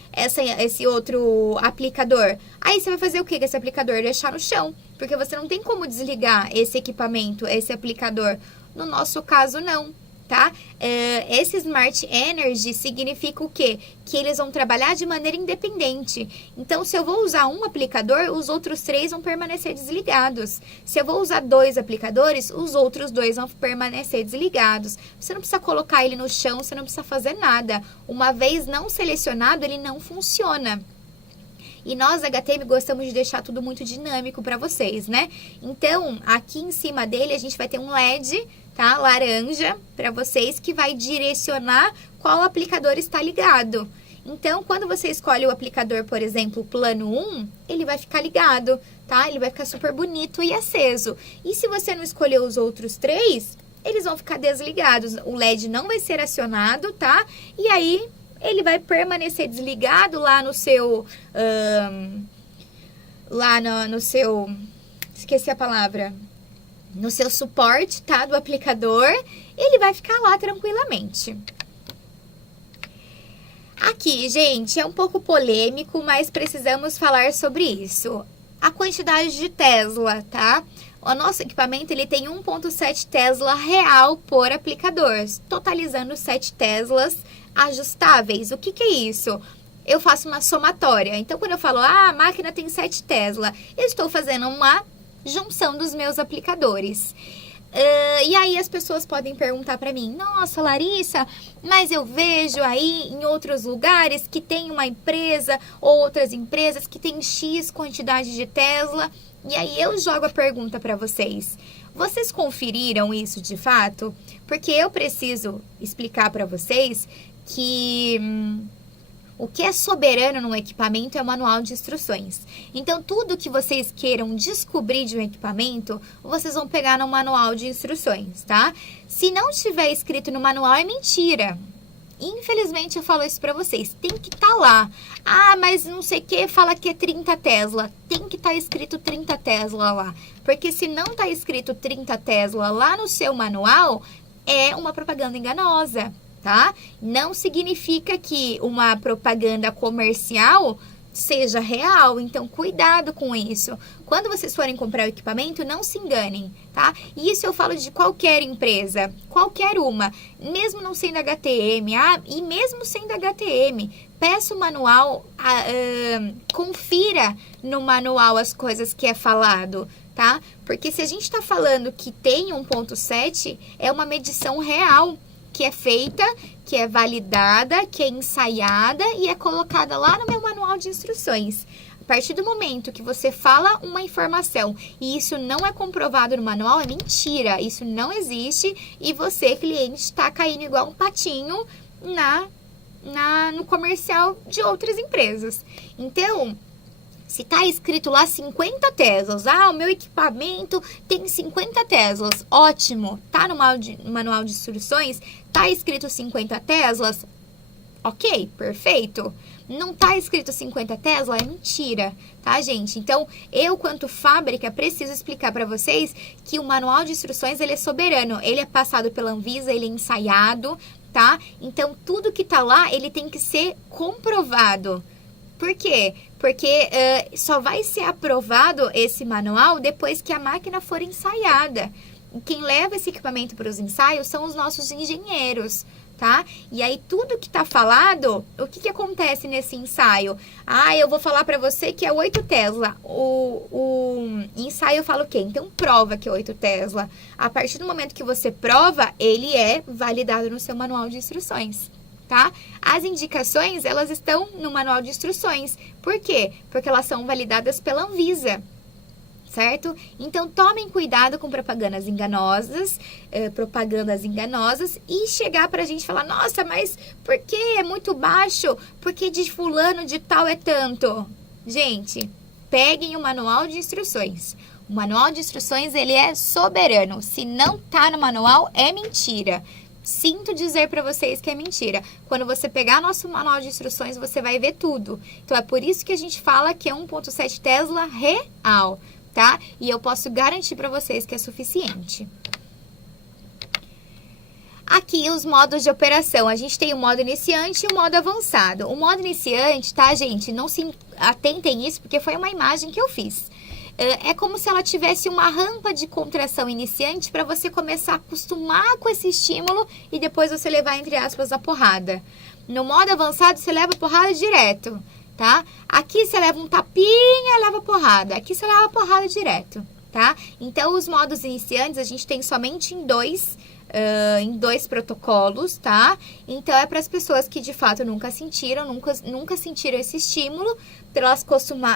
esse outro aplicador. Aí você vai fazer o que com esse aplicador? Deixar no chão. Porque você não tem como desligar esse equipamento, esse aplicador. No nosso caso, não, tá? Esse Smart Energy significa o quê? Que eles vão trabalhar de maneira independente. Então, se eu vou usar um aplicador, os outros 3 vão permanecer desligados. Se eu vou usar 2 aplicadores, os outros 2 vão permanecer desligados. Você não precisa colocar ele no chão, você não precisa fazer nada. Uma vez não selecionado, ele não funciona. E nós, HTM, gostamos de deixar tudo muito dinâmico para vocês, né? Então, aqui em cima dele, a gente vai ter um LED, tá? Laranja, para vocês, que vai direcionar qual aplicador está ligado. Então, quando você escolhe o aplicador, por exemplo, plano 1, ele vai ficar ligado, tá? Ele vai ficar super bonito e aceso. E se você não escolher os outros 3, eles vão ficar desligados. O LED não vai ser acionado, tá? E aí, ele vai permanecer desligado lá no seu... no seu... Esqueci a palavra. No seu suporte, tá? Do aplicador. Ele vai ficar lá tranquilamente. Aqui, gente, é um pouco polêmico, mas precisamos falar sobre isso. A quantidade de Tesla, tá? O nosso equipamento, ele tem 1.7 Tesla real por aplicador, totalizando 7 Teslas ajustáveis. O que que é isso? Eu faço uma somatória. Então, quando eu falo, a máquina tem 7 Tesla, eu estou fazendo uma junção dos meus aplicadores. E aí as pessoas podem perguntar para mim, nossa, Larissa, mas eu vejo aí em outros lugares que tem uma empresa ou outras empresas que tem X quantidade de Tesla. E aí eu jogo a pergunta para vocês. Vocês conferiram isso de fato? Porque eu preciso explicar para vocês que o que é soberano no equipamento é o manual de instruções. Então, tudo que vocês queiram descobrir de um equipamento, vocês vão pegar no manual de instruções, tá? Se não estiver escrito no manual, é mentira. Infelizmente, eu falo isso pra vocês. Tem que estar lá. Ah, mas não sei o que, fala que é 30 Tesla. Tem que estar escrito 30 Tesla lá. Porque se não está escrito 30 Tesla lá no seu manual, é uma propaganda enganosa, tá? Não significa que uma propaganda comercial seja real, então cuidado com isso. Quando vocês forem comprar o equipamento, não se enganem, tá? E isso eu falo de qualquer empresa, qualquer uma, mesmo não sendo HTM, e mesmo sendo HTM, peça o manual, confira no manual as coisas que é falado, tá? Porque se a gente tá falando que tem 1.7, é uma medição real, que é feita, que é validada, que é ensaiada e é colocada lá no meu manual de instruções. A partir do momento que você fala uma informação e isso não é comprovado no manual, é mentira. Isso não existe e você, cliente, está caindo igual um patinho no comercial de outras empresas. Então, se tá escrito lá 50 Teslas, o meu equipamento tem 50 Teslas, ótimo, tá no manual de instruções, tá escrito 50 Teslas, ok, perfeito. Não tá escrito 50 Tesla, é mentira, tá, gente? Então, eu, quanto fábrica, preciso explicar para vocês que o manual de instruções, ele é soberano, ele é passado pela Anvisa, ele é ensaiado, tá? Então, tudo que tá lá, ele tem que ser comprovado. Por quê? Porque só vai ser aprovado esse manual depois que a máquina for ensaiada. Quem leva esse equipamento para os ensaios são os nossos engenheiros, tá? E aí tudo que tá falado, o que acontece nesse ensaio? Ah, eu vou falar para você que é 8 Tesla. O ensaio fala o quê? Então prova que é 8 Tesla. A partir do momento que você prova, ele é validado no seu manual de instruções, tá? As indicações, elas estão no manual de instruções. Por quê? Porque elas são validadas pela Anvisa. Certo? Então, tomem cuidado com propagandas enganosas, e chegar pra gente falar, nossa, mas por que é muito baixo? Por que de fulano de tal é tanto? Gente, peguem o manual de instruções. O manual de instruções, ele é soberano. Se não tá no manual, é mentira. Sinto dizer para vocês que é mentira. Quando você pegar nosso manual de instruções, você vai ver tudo. Então, é por isso que a gente fala que é 1.7 Tesla real. Tá? E eu posso garantir para vocês que é suficiente. Aqui os modos de operação. A gente tem o modo iniciante e o modo avançado. O modo iniciante, tá, gente? Não se atentem nisso, porque foi uma imagem que eu fiz. É como se ela tivesse uma rampa de contração iniciante para você começar a acostumar com esse estímulo e depois você levar, entre aspas, a porrada. No modo avançado, você leva a porrada direto. Tá? Aqui você leva um tapinha, leva porrada. Aqui você leva porrada direto, tá? Então, os modos iniciantes a gente tem somente em dois protocolos, tá? Então, é para as pessoas que de fato nunca sentiram esse estímulo, para elas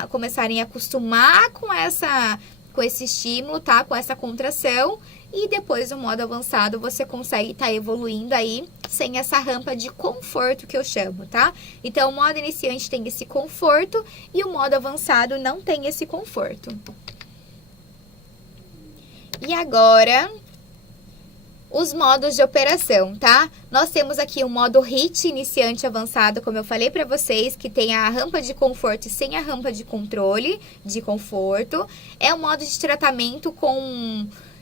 começarem a acostumar com esse estímulo, tá? Com essa contração. E depois, no modo avançado, você consegue estar evoluindo aí sem essa rampa de conforto que eu chamo, tá? Então, o modo iniciante tem esse conforto e o modo avançado não tem esse conforto. E agora, os modos de operação, tá? Nós temos aqui o modo HIT, iniciante avançado, como eu falei para vocês, que tem a rampa de conforto e sem a rampa de controle de conforto. É um modo de tratamento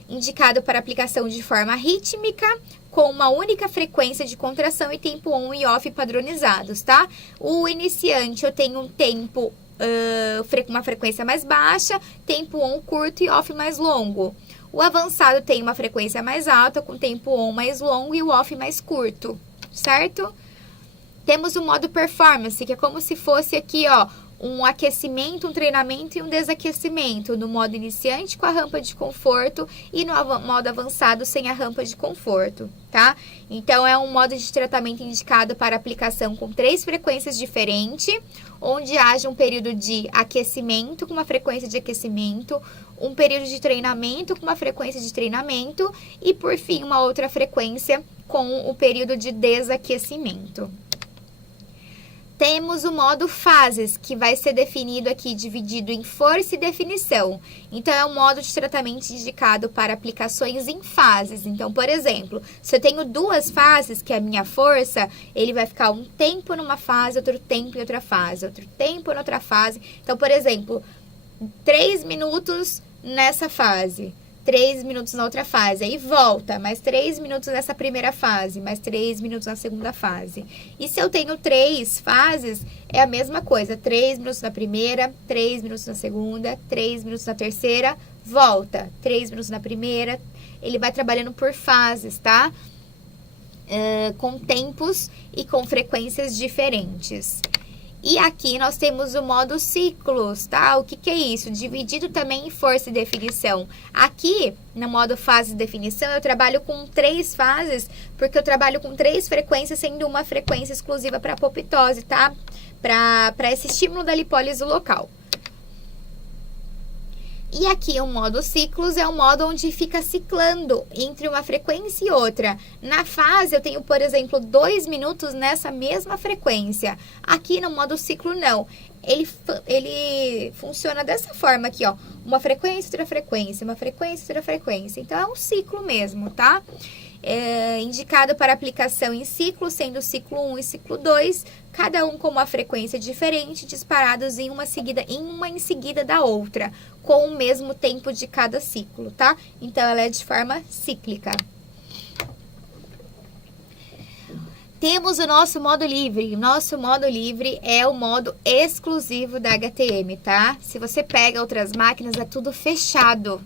indicado para aplicação de forma rítmica, com uma única frequência de contração e tempo on e off padronizados, tá? O iniciante eu tenho um tempo, uma frequência mais baixa, tempo on curto e off mais longo. O avançado tem uma frequência mais alta, com tempo on mais longo e o off mais curto, certo? Temos o modo performance, que é como se fosse aqui, ó, um aquecimento, um treinamento e um desaquecimento. No modo iniciante com a rampa de conforto e no modo avançado sem a rampa de conforto, tá? Então, é um modo de tratamento indicado para aplicação com 3 frequências diferentes, onde haja um período de aquecimento com uma frequência de aquecimento, um período de treinamento com uma frequência de treinamento e, por fim, uma outra frequência com o período de desaquecimento. Temos o modo fases, que vai ser definido aqui, dividido em força e definição. Então, é um modo de tratamento indicado para aplicações em fases. Então, por exemplo, se eu tenho 2 fases, que é a minha força, ele vai ficar um tempo numa fase, outro tempo em outra fase, outro tempo em outra fase. Então, por exemplo, 3 minutos nessa fase, 3 minutos na outra fase, aí volta, mais 3 minutos nessa primeira fase, mais 3 minutos na segunda fase. E se eu tenho 3 fases, é a mesma coisa, 3 minutos na primeira, 3 minutos na segunda, 3 minutos na terceira, volta, 3 minutos na primeira. Ele vai trabalhando por fases, tá? Com tempos e com frequências diferentes. E aqui nós temos o modo ciclos, tá? O que é isso? Dividido também em força e definição. Aqui, no modo fase e definição, eu trabalho com 3 fases, porque eu trabalho com 3 frequências, sendo uma frequência exclusiva para apoptose, tá? Para esse estímulo da lipólise local. E aqui o modo ciclos é um modo onde fica ciclando entre uma frequência e outra. Na fase eu tenho, por exemplo, 2 minutos nessa mesma frequência. Aqui no modo ciclo não. Ele funciona dessa forma aqui, ó. Uma frequência, outra frequência, uma frequência, outra frequência. Então é um ciclo mesmo, tá? Indicado para aplicação em ciclo, sendo o ciclo 1 e ciclo 2, cada um com uma frequência diferente, disparados em uma em seguida da outra, com o mesmo tempo de cada ciclo, tá? Então, ela é de forma cíclica. Temos o nosso modo livre. O nosso modo livre é o modo exclusivo da HTM, tá? Se você pega outras máquinas, é tudo fechado.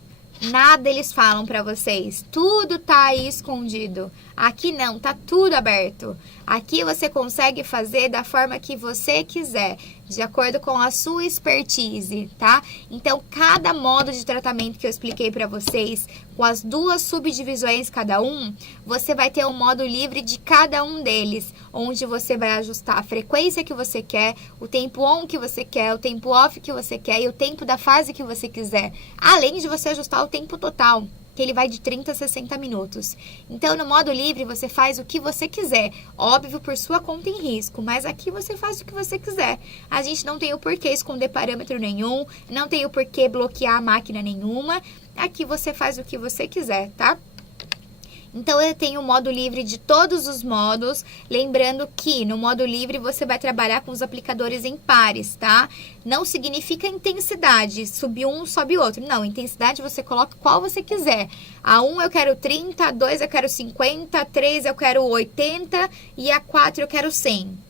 Nada eles falam pra vocês. Tudo tá aí escondido. Aqui não, tá tudo aberto. Aqui você consegue fazer da forma que você quiser, de acordo com a sua expertise, tá? Então, cada modo de tratamento que eu expliquei pra vocês, com as duas subdivisões cada um, você vai ter um modo livre de cada um deles, onde você vai ajustar a frequência que você quer, o tempo on que você quer, o tempo off que você quer e o tempo da fase que você quiser. Além de você ajustar o tempo total, que ele vai de 30 a 60 minutos. Então, no modo livre, você faz o que você quiser. Óbvio, por sua conta em risco, mas aqui você faz o que você quiser. A gente não tem o porquê esconder parâmetro nenhum, não tem o porquê bloquear a máquina nenhuma. Aqui você faz o que você quiser, tá? Então, eu tenho o modo livre de todos os modos, lembrando que no modo livre você vai trabalhar com os aplicadores em pares, tá? Não significa intensidade, subir um, sobe outro. Não, intensidade você coloca qual você quiser. A 1 eu quero 30, a 2 eu quero 50, a 3 eu quero 80 e a 4 eu quero 100.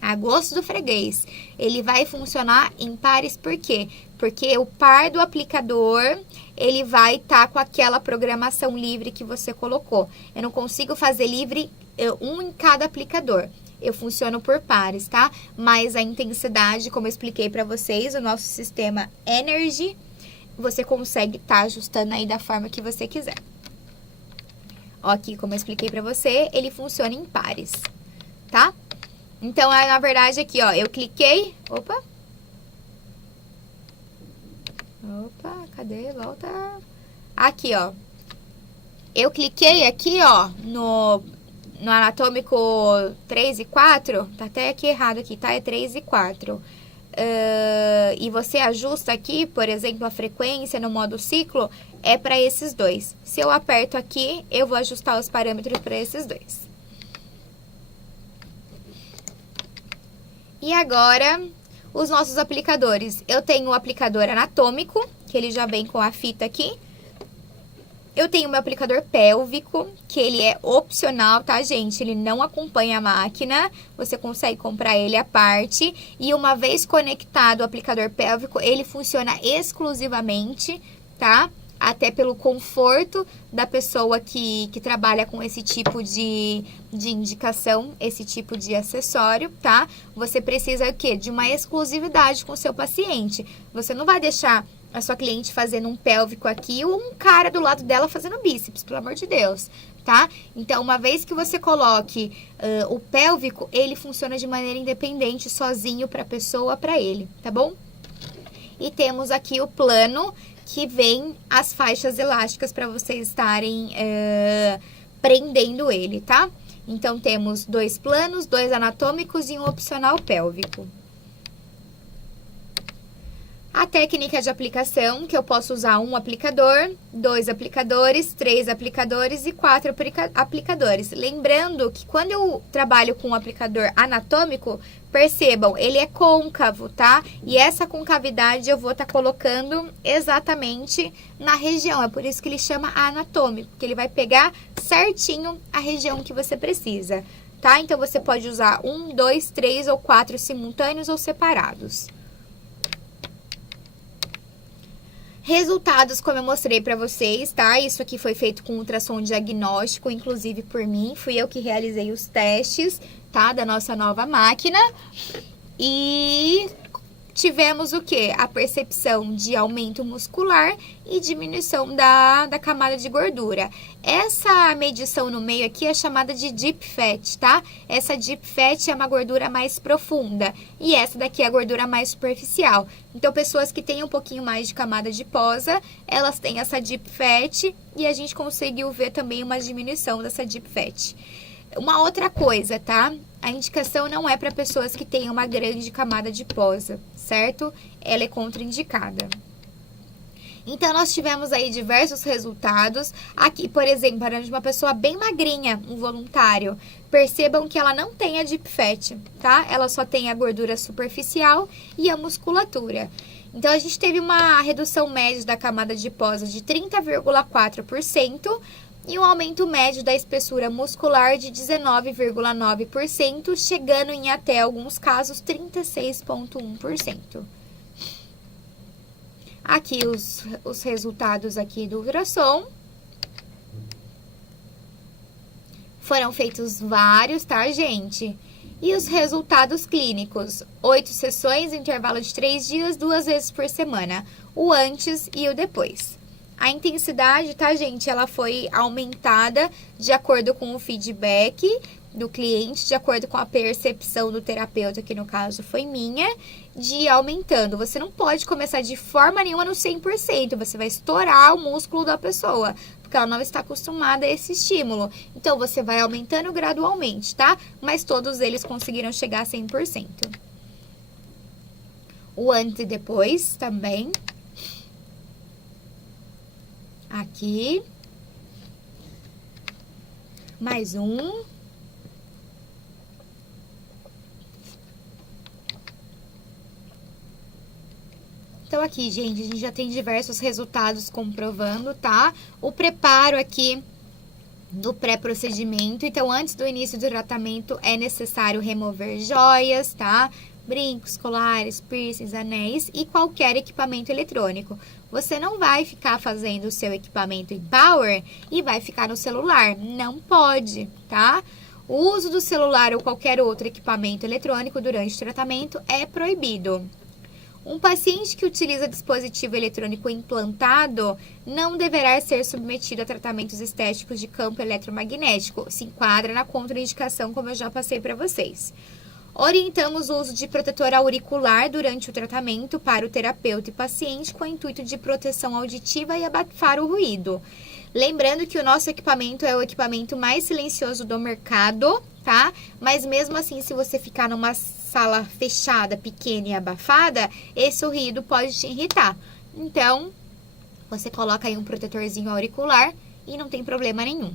A gosto do freguês. Ele vai funcionar em pares, por quê? Porque o par do aplicador, ele vai estar com aquela programação livre que você colocou. Eu não consigo fazer livre um em cada aplicador. Eu funciono por pares, tá? Mas a intensidade, como eu expliquei para vocês, o nosso sistema Energy, você consegue estar ajustando aí da forma que você quiser. Ó, aqui, como eu expliquei para você, ele funciona em pares, tá? Então, na verdade, aqui, ó, eu cliquei... Opa, cadê? Volta. Aqui, ó. Eu cliquei aqui, ó, no anatômico 3 e 4. Tá até aqui errado aqui, tá? É 3 e 4. E você ajusta aqui, por exemplo, a frequência no modo ciclo, é para esses dois. Se eu aperto aqui, eu vou ajustar os parâmetros para esses dois. E agora, os nossos aplicadores. Eu tenho o aplicador anatômico, que ele já vem com a fita aqui. Eu tenho o meu aplicador pélvico, que ele é opcional, tá, gente? Ele não acompanha a máquina, você consegue comprar ele à parte. E uma vez conectado o aplicador pélvico, ele funciona exclusivamente, tá? Até pelo conforto da pessoa que trabalha com esse tipo de indicação, esse tipo de acessório, tá? Você precisa o quê? De uma exclusividade com o seu paciente. Você não vai deixar a sua cliente fazendo um pélvico aqui ou um cara do lado dela fazendo bíceps, pelo amor de Deus, tá? Então, uma vez que você coloque o pélvico, ele funciona de maneira independente, sozinho para a pessoa, para ele, tá bom? E temos aqui o plano, que vem as faixas elásticas para vocês estarem prendendo ele, tá? Então, temos 2 planos, 2 anatômicos e um opcional pélvico. A técnica de aplicação, que eu posso usar um aplicador, 2 aplicadores, 3 aplicadores e 4 aplicadores. Lembrando que quando eu trabalho com um aplicador anatômico, percebam, ele é côncavo, tá? E essa concavidade eu vou estar colocando exatamente na região. É por isso que ele chama anatômico, que ele vai pegar certinho a região que você precisa, tá? Então, você pode usar 1, 2, 3 ou 4 simultâneos ou separados. Resultados, como eu mostrei para vocês, tá? Isso aqui foi feito com ultrassom diagnóstico, inclusive por mim. Fui eu que realizei os testes, tá? Da nossa nova máquina. E tivemos o quê? A percepção de aumento muscular e diminuição da camada de gordura. Essa medição no meio aqui é chamada de deep fat, tá? Essa deep fat é uma gordura mais profunda e essa daqui é a gordura mais superficial. Então, pessoas que têm um pouquinho mais de camada adiposa, elas têm essa deep fat e a gente conseguiu ver também uma diminuição dessa deep fat. Uma outra coisa, tá? A indicação não é para pessoas que têm uma grande camada adiposa, certo? Ela é contraindicada. Então, nós tivemos aí diversos resultados. Aqui, por exemplo, para uma pessoa bem magrinha, um voluntário, percebam que ela não tem a deep fat, tá? Ela só tem a gordura superficial e a musculatura. Então, a gente teve uma redução média da camada adiposa de 30,4%. e um aumento médio da espessura muscular de 19,9%, chegando em até alguns casos 36,1%. Aqui os resultados aqui do ultrassom. Foram feitos vários, tá, gente? E os resultados clínicos: 8 sessões, intervalo de 3 dias, 2 vezes por semana. O antes e o depois. A intensidade, tá, gente? Ela foi aumentada de acordo com o feedback do cliente, de acordo com a percepção do terapeuta, que no caso foi minha, de ir aumentando. Você não pode começar de forma nenhuma no 100%, você vai estourar o músculo da pessoa, porque ela não está acostumada a esse estímulo. Então, você vai aumentando gradualmente, tá? Mas todos eles conseguiram chegar a 100%. O antes e depois também. Aqui. Mais um. Então, aqui, gente, a gente já tem diversos resultados comprovando, tá? O preparo aqui do pré-procedimento. Então, antes do início do tratamento, é necessário remover joias, tá? Brincos, colares, piercings, anéis e qualquer equipamento eletrônico. Você não vai ficar fazendo o seu equipamento em power e vai ficar no celular. Não pode, tá? O uso do celular ou qualquer outro equipamento eletrônico durante o tratamento é proibido. Um paciente que utiliza dispositivo eletrônico implantado não deverá ser submetido a tratamentos estéticos de campo eletromagnético. Se enquadra na contraindicação, como eu já passei para vocês. Orientamos o uso de protetor auricular durante o tratamento para o terapeuta e paciente com o intuito de proteção auditiva e abafar o ruído. Lembrando que o nosso equipamento é o equipamento mais silencioso do mercado, tá? Mas mesmo assim, se você ficar numa sala fechada, pequena e abafada, esse ruído pode te irritar. Então, você coloca aí um protetorzinho auricular e não tem problema nenhum.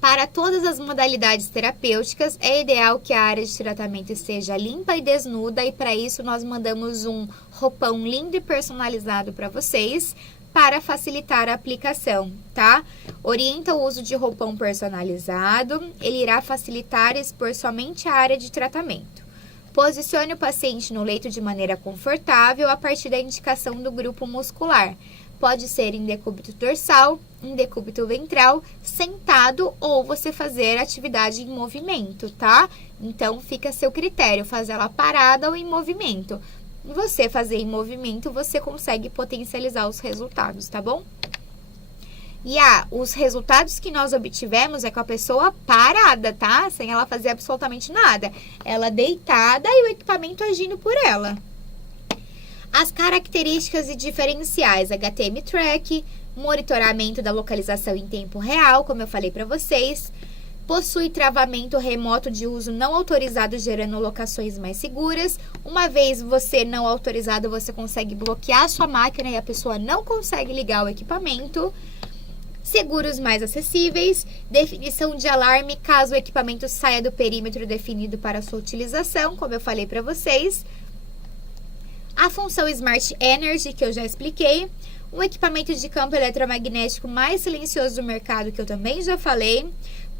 Para todas as modalidades terapêuticas, é ideal que a área de tratamento esteja limpa e desnuda, e para isso nós mandamos um roupão lindo e personalizado para vocês, para facilitar a aplicação, tá? Orienta o uso de roupão personalizado, ele irá facilitar e expor somente a área de tratamento. Posicione o paciente no leito de maneira confortável a partir da indicação do grupo muscular. Pode ser em decúbito dorsal, em decúbito ventral, sentado ou você fazer atividade em movimento, tá? Então, fica a seu critério, fazer ela parada ou em movimento. Você fazer em movimento, você consegue potencializar os resultados, tá bom? E os resultados que nós obtivemos é com a pessoa parada, tá? Sem ela fazer absolutamente nada. Ela deitada e o equipamento agindo por ela. As características e diferenciais: HTM Track, monitoramento da localização em tempo real, como eu falei para vocês. Possui travamento remoto de uso não autorizado, gerando locações mais seguras. Uma vez você não autorizado, você consegue bloquear a sua máquina e a pessoa não consegue ligar o equipamento. Seguros mais acessíveis. Definição de alarme caso o equipamento saia do perímetro definido para sua utilização, como eu falei para vocês. A função Smart Energy, que eu já expliquei. Um equipamento de campo eletromagnético mais silencioso do mercado, que eu também já falei.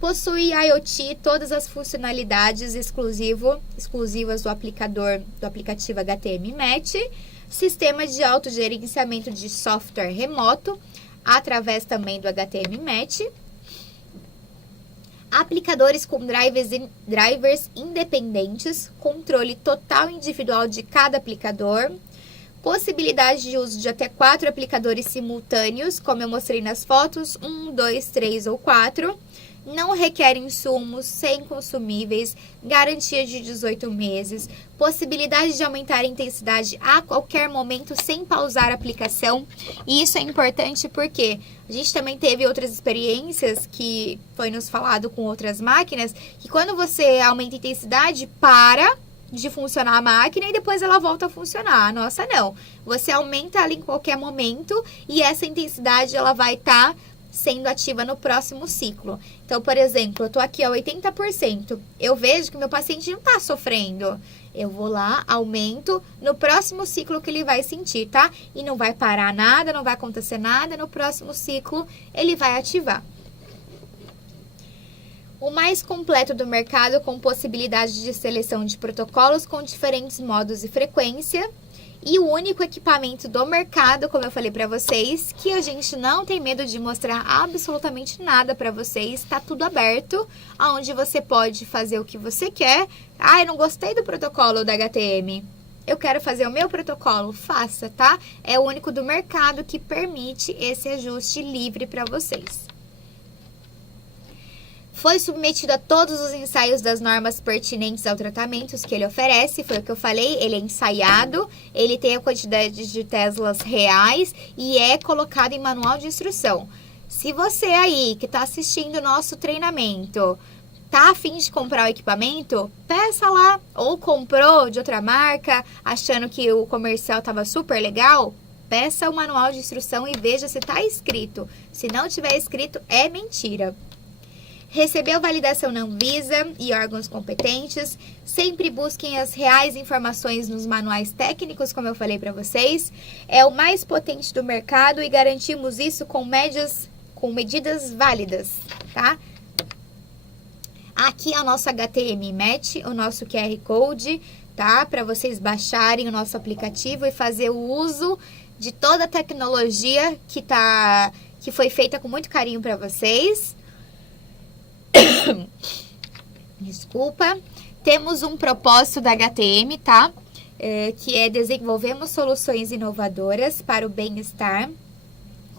Possui IoT, todas as funcionalidades exclusivas do aplicativo HTM Match. Sistema de autogerenciamento de software remoto, através também do HTM Match. Aplicadores com drivers independentes, controle total individual de cada aplicador, possibilidade de uso de até 4 aplicadores simultâneos, como eu mostrei nas fotos, 1, 2, 3 ou 4, não requer insumos, sem consumíveis, garantia de 18 meses, possibilidade de aumentar a intensidade a qualquer momento sem pausar a aplicação. E isso é importante porque a gente também teve outras experiências que foi nos falado com outras máquinas, que quando você aumenta a intensidade, para de funcionar a máquina e depois ela volta a funcionar. A nossa não. Você aumenta ela em qualquer momento e essa intensidade ela vai estar sendo ativa no próximo ciclo. Então, por exemplo, eu tô aqui a 80%. Eu vejo que meu paciente não tá sofrendo. Eu vou lá, aumento, no próximo ciclo que ele vai sentir, tá? E não vai parar nada, não vai acontecer nada, no próximo ciclo ele vai ativar. O mais completo do mercado, com possibilidade de seleção de protocolos com diferentes modos e frequência. E o único equipamento do mercado, como eu falei para vocês, que a gente não tem medo de mostrar absolutamente nada para vocês. Está tudo aberto, onde você pode fazer o que você quer. Ah, eu não gostei do protocolo da HTM. Eu quero fazer o meu protocolo, faça, tá? É o único do mercado que permite esse ajuste livre para vocês. Foi submetido a todos os ensaios das normas pertinentes ao tratamento que ele oferece, foi o que eu falei, ele é ensaiado, ele tem a quantidade de Teslas reais e é colocado em manual de instrução. Se você aí que está assistindo o nosso treinamento tá a fim de comprar o equipamento, peça lá, ou comprou de outra marca, achando que o comercial estava super legal, peça o manual de instrução e veja se está escrito. Se não tiver escrito, é mentira. Recebeu validação na Anvisa e órgãos competentes. Sempre busquem as reais informações nos manuais técnicos, como eu falei para vocês. É o mais potente do mercado e garantimos isso com medidas válidas, tá? Aqui é o nosso HTM Match, o nosso QR Code, tá? Para vocês baixarem o nosso aplicativo e fazer o uso de toda a tecnologia que foi feita com muito carinho para vocês. Desculpa. Temos um propósito da HTM, tá? Que é desenvolvermos soluções inovadoras para o bem-estar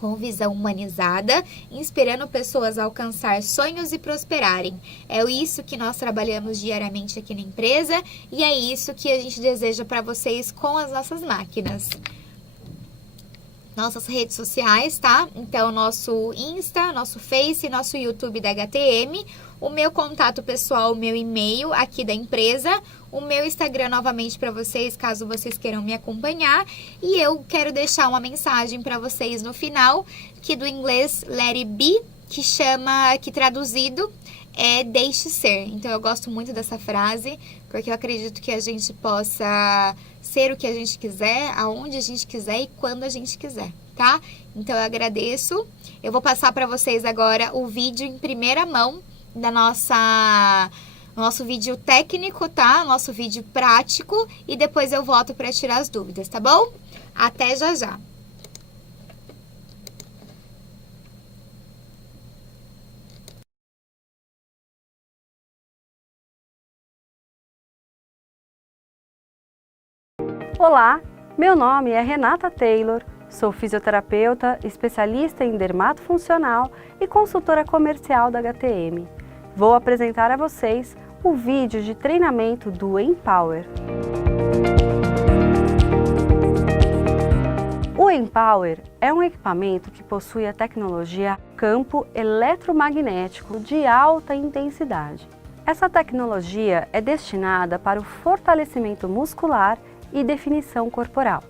com visão humanizada, inspirando pessoas a alcançar sonhos e prosperarem. É isso que nós trabalhamos diariamente aqui na empresa e é isso que a gente deseja para vocês com as nossas máquinas. Nossas redes sociais, tá? Então, nosso Insta, nosso Face, nosso YouTube da HTM, o meu contato pessoal, o meu e-mail aqui da empresa, o meu Instagram novamente para vocês, caso vocês queiram me acompanhar. E eu quero deixar uma mensagem para vocês no final, que do inglês Let It Be, que traduzido é deixe ser. Então, eu gosto muito dessa frase, porque eu acredito que a gente possa ser o que a gente quiser, aonde a gente quiser e quando a gente quiser, tá? Então, eu agradeço. Eu vou passar para vocês agora o vídeo em primeira mão da nosso vídeo técnico, tá? Nosso vídeo prático e depois eu volto para tirar as dúvidas, tá bom? Até já já! Olá, meu nome é Renata Taylor, sou fisioterapeuta, especialista em dermatofuncional e consultora comercial da HTM. Vou apresentar a vocês o vídeo de treinamento do Empower. O Empower é um equipamento que possui a tecnologia campo eletromagnético de alta intensidade. Essa tecnologia é destinada para o fortalecimento muscular e definição corporal,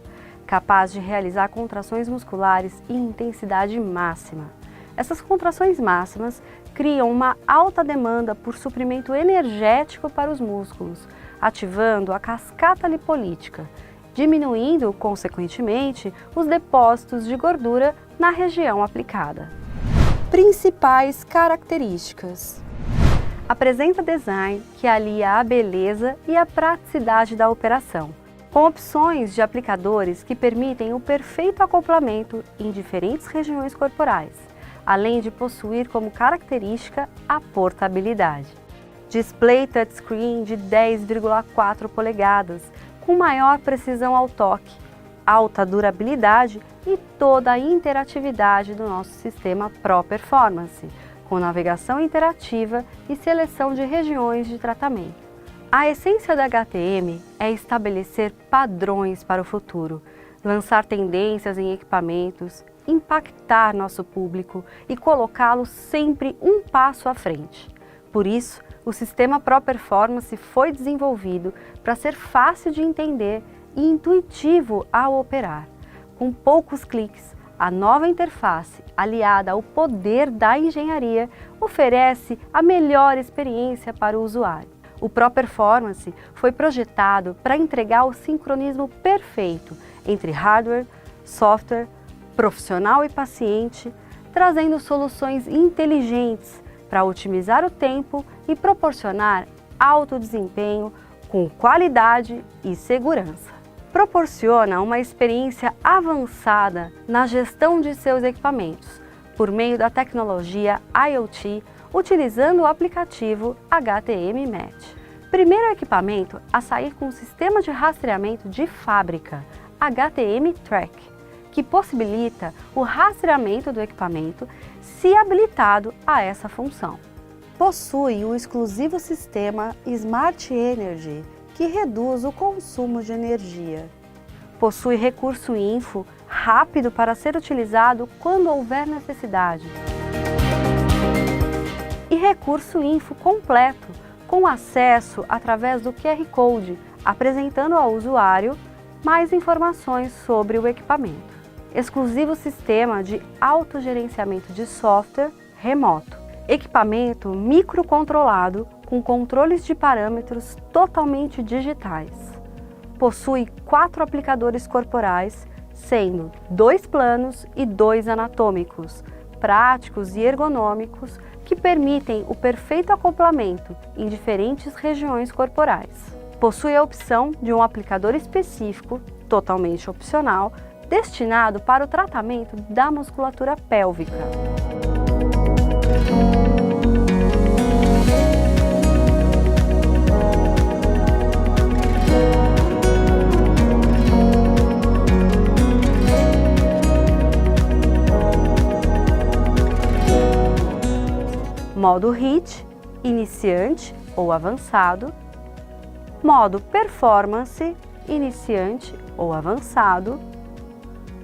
capaz de realizar contrações musculares em intensidade máxima. Essas contrações máximas criam uma alta demanda por suprimento energético para os músculos, ativando a cascata lipolítica, diminuindo, consequentemente, os depósitos de gordura na região aplicada. Principais características. Apresenta design que alia a beleza e a praticidade da operação, com opções de aplicadores que permitem o perfeito acoplamento em diferentes regiões corporais, além de possuir como característica a portabilidade. Display touchscreen de 10,4 polegadas, com maior precisão ao toque, alta durabilidade e toda a interatividade do nosso sistema Pro Performance, com navegação interativa e seleção de regiões de tratamento. A essência da HTM é estabelecer padrões para o futuro, lançar tendências em equipamentos, impactar nosso público e colocá-lo sempre um passo à frente. Por isso, o sistema Pro Performance foi desenvolvido para ser fácil de entender e intuitivo ao operar. Com poucos cliques, a nova interface, aliada ao poder da engenharia, oferece a melhor experiência para o usuário. O Pro Performance foi projetado para entregar o sincronismo perfeito entre hardware, software, profissional e paciente, trazendo soluções inteligentes para otimizar o tempo e proporcionar alto desempenho com qualidade e segurança. Proporciona uma experiência avançada na gestão de seus equipamentos, por meio da tecnologia IoT, utilizando o aplicativo HTM Match. Primeiro equipamento a sair com um sistema de rastreamento de fábrica, HTM Track, que possibilita o rastreamento do equipamento se habilitado a essa função. Possui um exclusivo sistema Smart Energy, que reduz o consumo de energia. Possui recurso info rápido para ser utilizado quando houver necessidade. E recurso info completo, com acesso através do QR Code, apresentando ao usuário mais informações sobre o equipamento. Exclusivo sistema de autogerenciamento de software remoto. Equipamento microcontrolado com controles de parâmetros totalmente digitais. Possui 4 aplicadores corporais, sendo 2 planos e 2 anatômicos, práticos e ergonômicos, que permitem o perfeito acoplamento em diferentes regiões corporais. Possui a opção de um aplicador específico, totalmente opcional, destinado para o tratamento da musculatura pélvica. Modo HIIT, iniciante ou avançado. Modo Performance, iniciante ou avançado.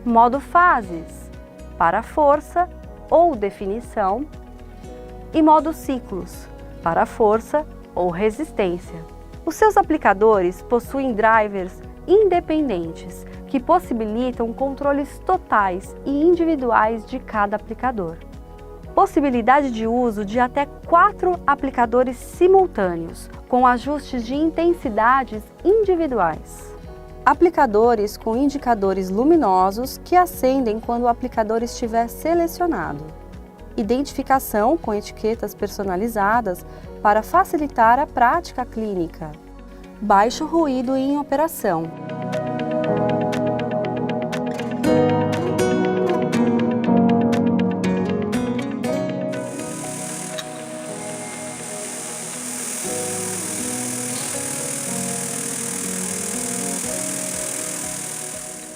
Modo Fases, para força ou definição. E modo Ciclos, para força ou resistência. Os seus aplicadores possuem drivers independentes que possibilitam controles totais e individuais de cada aplicador. Possibilidade de uso de até 4 aplicadores simultâneos, com ajustes de intensidades individuais. Aplicadores com indicadores luminosos que acendem quando o aplicador estiver selecionado. Identificação com etiquetas personalizadas para facilitar a prática clínica. Baixo ruído em operação.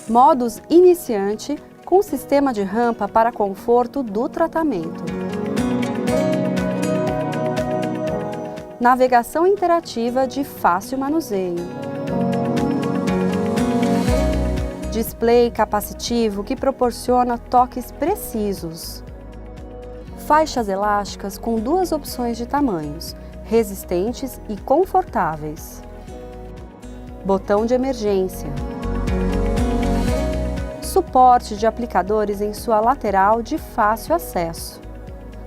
Modos iniciante com sistema de rampa para conforto do tratamento. Navegação interativa de fácil manuseio. Display capacitivo que proporciona toques precisos. Faixas elásticas com 2 opções de tamanhos, resistentes e confortáveis. Botão de emergência. Suporte de aplicadores em sua lateral de fácil acesso.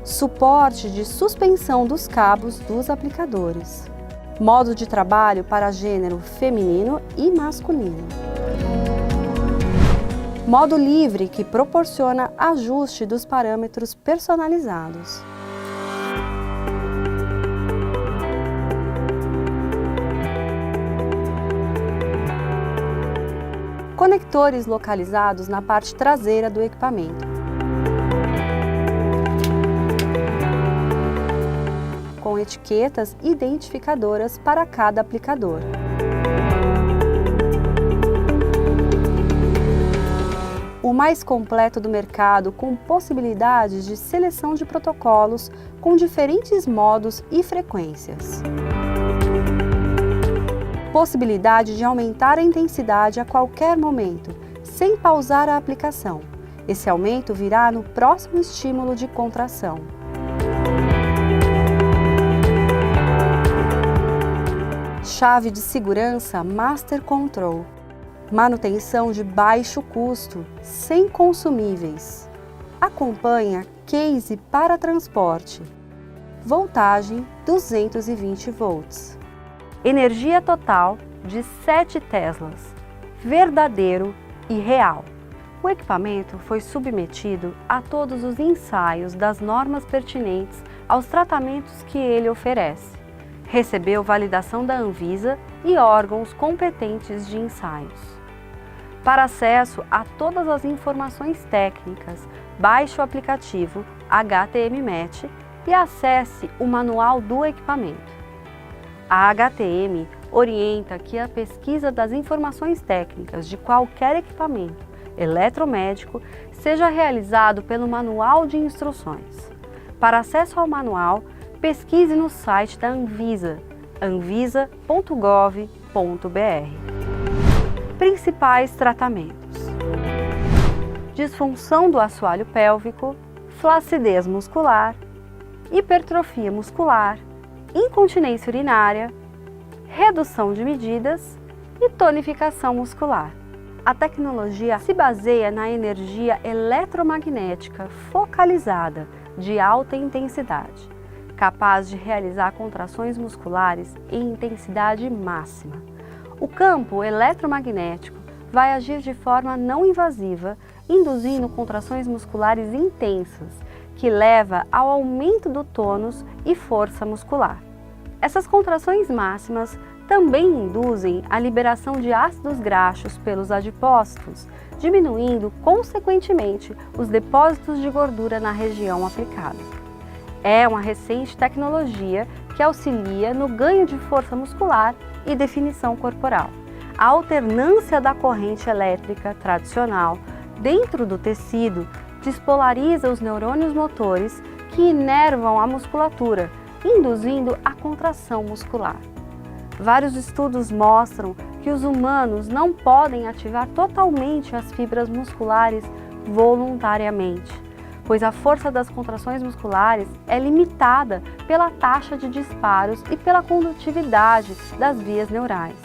Suporte de suspensão dos cabos dos aplicadores. Modo de trabalho para gênero feminino e masculino. Modo livre que proporciona ajuste dos parâmetros personalizados. Conectores localizados na parte traseira do equipamento. Com etiquetas identificadoras para cada aplicador. O mais completo do mercado, com possibilidades de seleção de protocolos com diferentes modos e frequências. Possibilidade de aumentar a intensidade a qualquer momento, sem pausar a aplicação. Esse aumento virá no próximo estímulo de contração. Chave de segurança Master Control. Manutenção de baixo custo, sem consumíveis. Acompanha case para transporte. Voltagem 220 volts. energia total de 7 Teslas, verdadeiro e real. O equipamento foi submetido a todos os ensaios das normas pertinentes aos tratamentos que ele oferece. Recebeu validação da Anvisa e órgãos competentes de ensaios. Para acesso a todas as informações técnicas, baixe o aplicativo HTM-MET e acesse o manual do equipamento. A HTM orienta que a pesquisa das informações técnicas de qualquer equipamento eletromédico seja realizado pelo manual de instruções. Para acesso ao manual, pesquise no site da Anvisa, anvisa.gov.br. Principais tratamentos: disfunção do assoalho pélvico, flacidez muscular, hipertrofia muscular, incontinência urinária, redução de medidas e tonificação muscular. A tecnologia se baseia na energia eletromagnética focalizada de alta intensidade, capaz de realizar contrações musculares em intensidade máxima. O campo eletromagnético vai agir de forma não invasiva, induzindo contrações musculares intensas, que leva ao aumento do tônus e força muscular. Essas contrações máximas também induzem a liberação de ácidos graxos pelos adipócitos, diminuindo, consequentemente, os depósitos de gordura na região aplicada. É uma recente tecnologia que auxilia no ganho de força muscular e definição corporal. A alternância da corrente elétrica tradicional dentro do tecido despolariza os neurônios motores que inervam a musculatura, induzindo a contração muscular. Vários estudos mostram que os humanos não podem ativar totalmente as fibras musculares voluntariamente, pois a força das contrações musculares é limitada pela taxa de disparos e pela condutividade das vias neurais.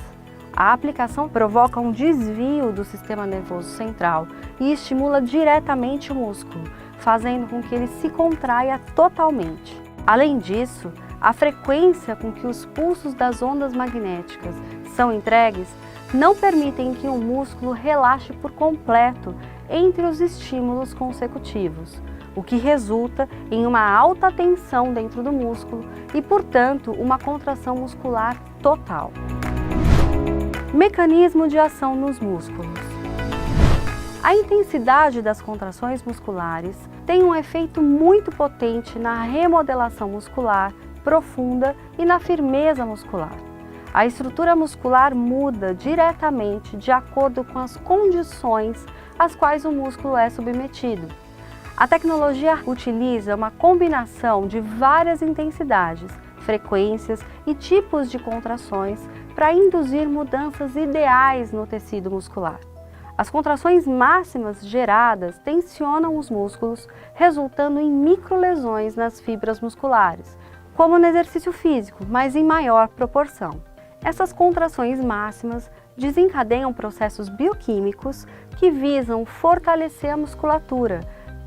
A aplicação provoca um desvio do sistema nervoso central e estimula diretamente o músculo, fazendo com que ele se contraia totalmente. Além disso, a frequência com que os pulsos das ondas magnéticas são entregues não permitem que o músculo relaxe por completo entre os estímulos consecutivos, o que resulta em uma alta tensão dentro do músculo e, portanto, uma contração muscular total. Mecanismo de ação nos músculos. A intensidade das contrações musculares tem um efeito muito potente na remodelação muscular profunda e na firmeza muscular. A estrutura muscular muda diretamente de acordo com as condições às quais o músculo é submetido. A tecnologia utiliza uma combinação de várias intensidades, frequências e tipos de contrações para induzir mudanças ideais no tecido muscular. As contrações máximas geradas tensionam os músculos, resultando em microlesões nas fibras musculares, como no exercício físico, mas em maior proporção. Essas contrações máximas desencadeiam processos bioquímicos que visam fortalecer a musculatura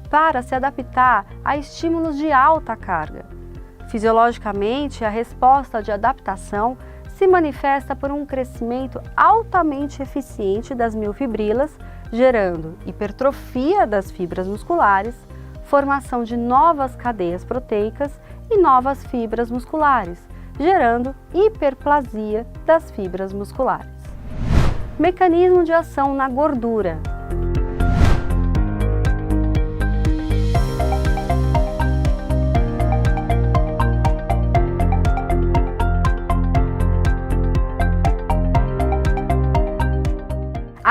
para se adaptar a estímulos de alta carga. Fisiologicamente, a resposta de adaptação se manifesta por um crescimento altamente eficiente das miofibrilas, gerando hipertrofia das fibras musculares, formação de novas cadeias proteicas e novas fibras musculares, gerando hiperplasia das fibras musculares. Mecanismo de ação na gordura.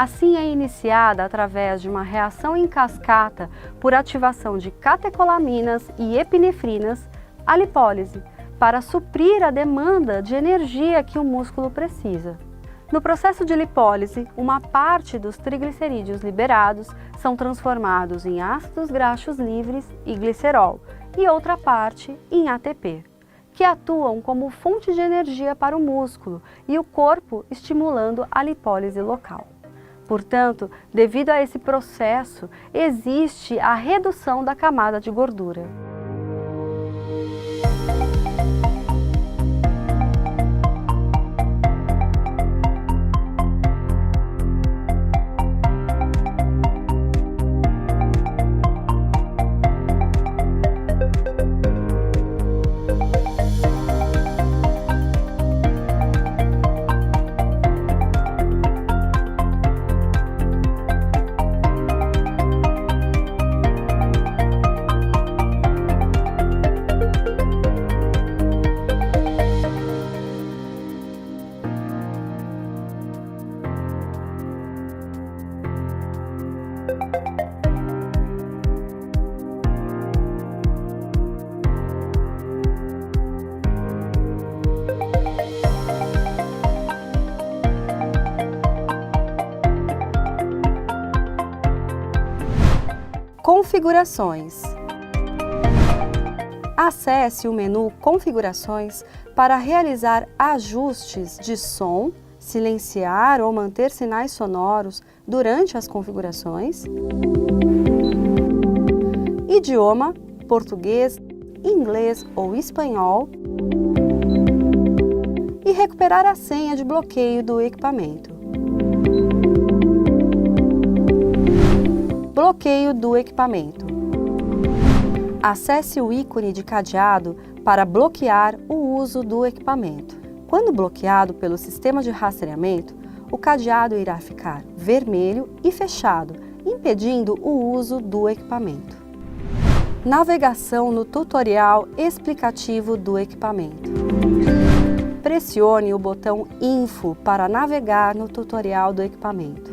Assim é iniciada através de uma reação em cascata por ativação de catecolaminas e epinefrinas, a lipólise, para suprir a demanda de energia que o músculo precisa. No processo de lipólise, uma parte dos triglicerídeos liberados são transformados em ácidos graxos livres e glicerol, e outra parte em ATP, que atuam como fonte de energia para o músculo e o corpo estimulando a lipólise local. Portanto, devido a esse processo, existe a redução da camada de gordura. Configurações. Acesse o menu Configurações para realizar ajustes de som, silenciar ou manter sinais sonoros durante as configurações. Idioma: português, inglês ou espanhol. E recuperar a senha de bloqueio do equipamento. Bloqueio do equipamento. Acesse o ícone de cadeado para bloquear o uso do equipamento. Quando bloqueado pelo sistema de rastreamento, o cadeado irá ficar vermelho e fechado, impedindo o uso do equipamento. Navegação no tutorial explicativo do equipamento. Pressione o botão Info para navegar no tutorial do equipamento.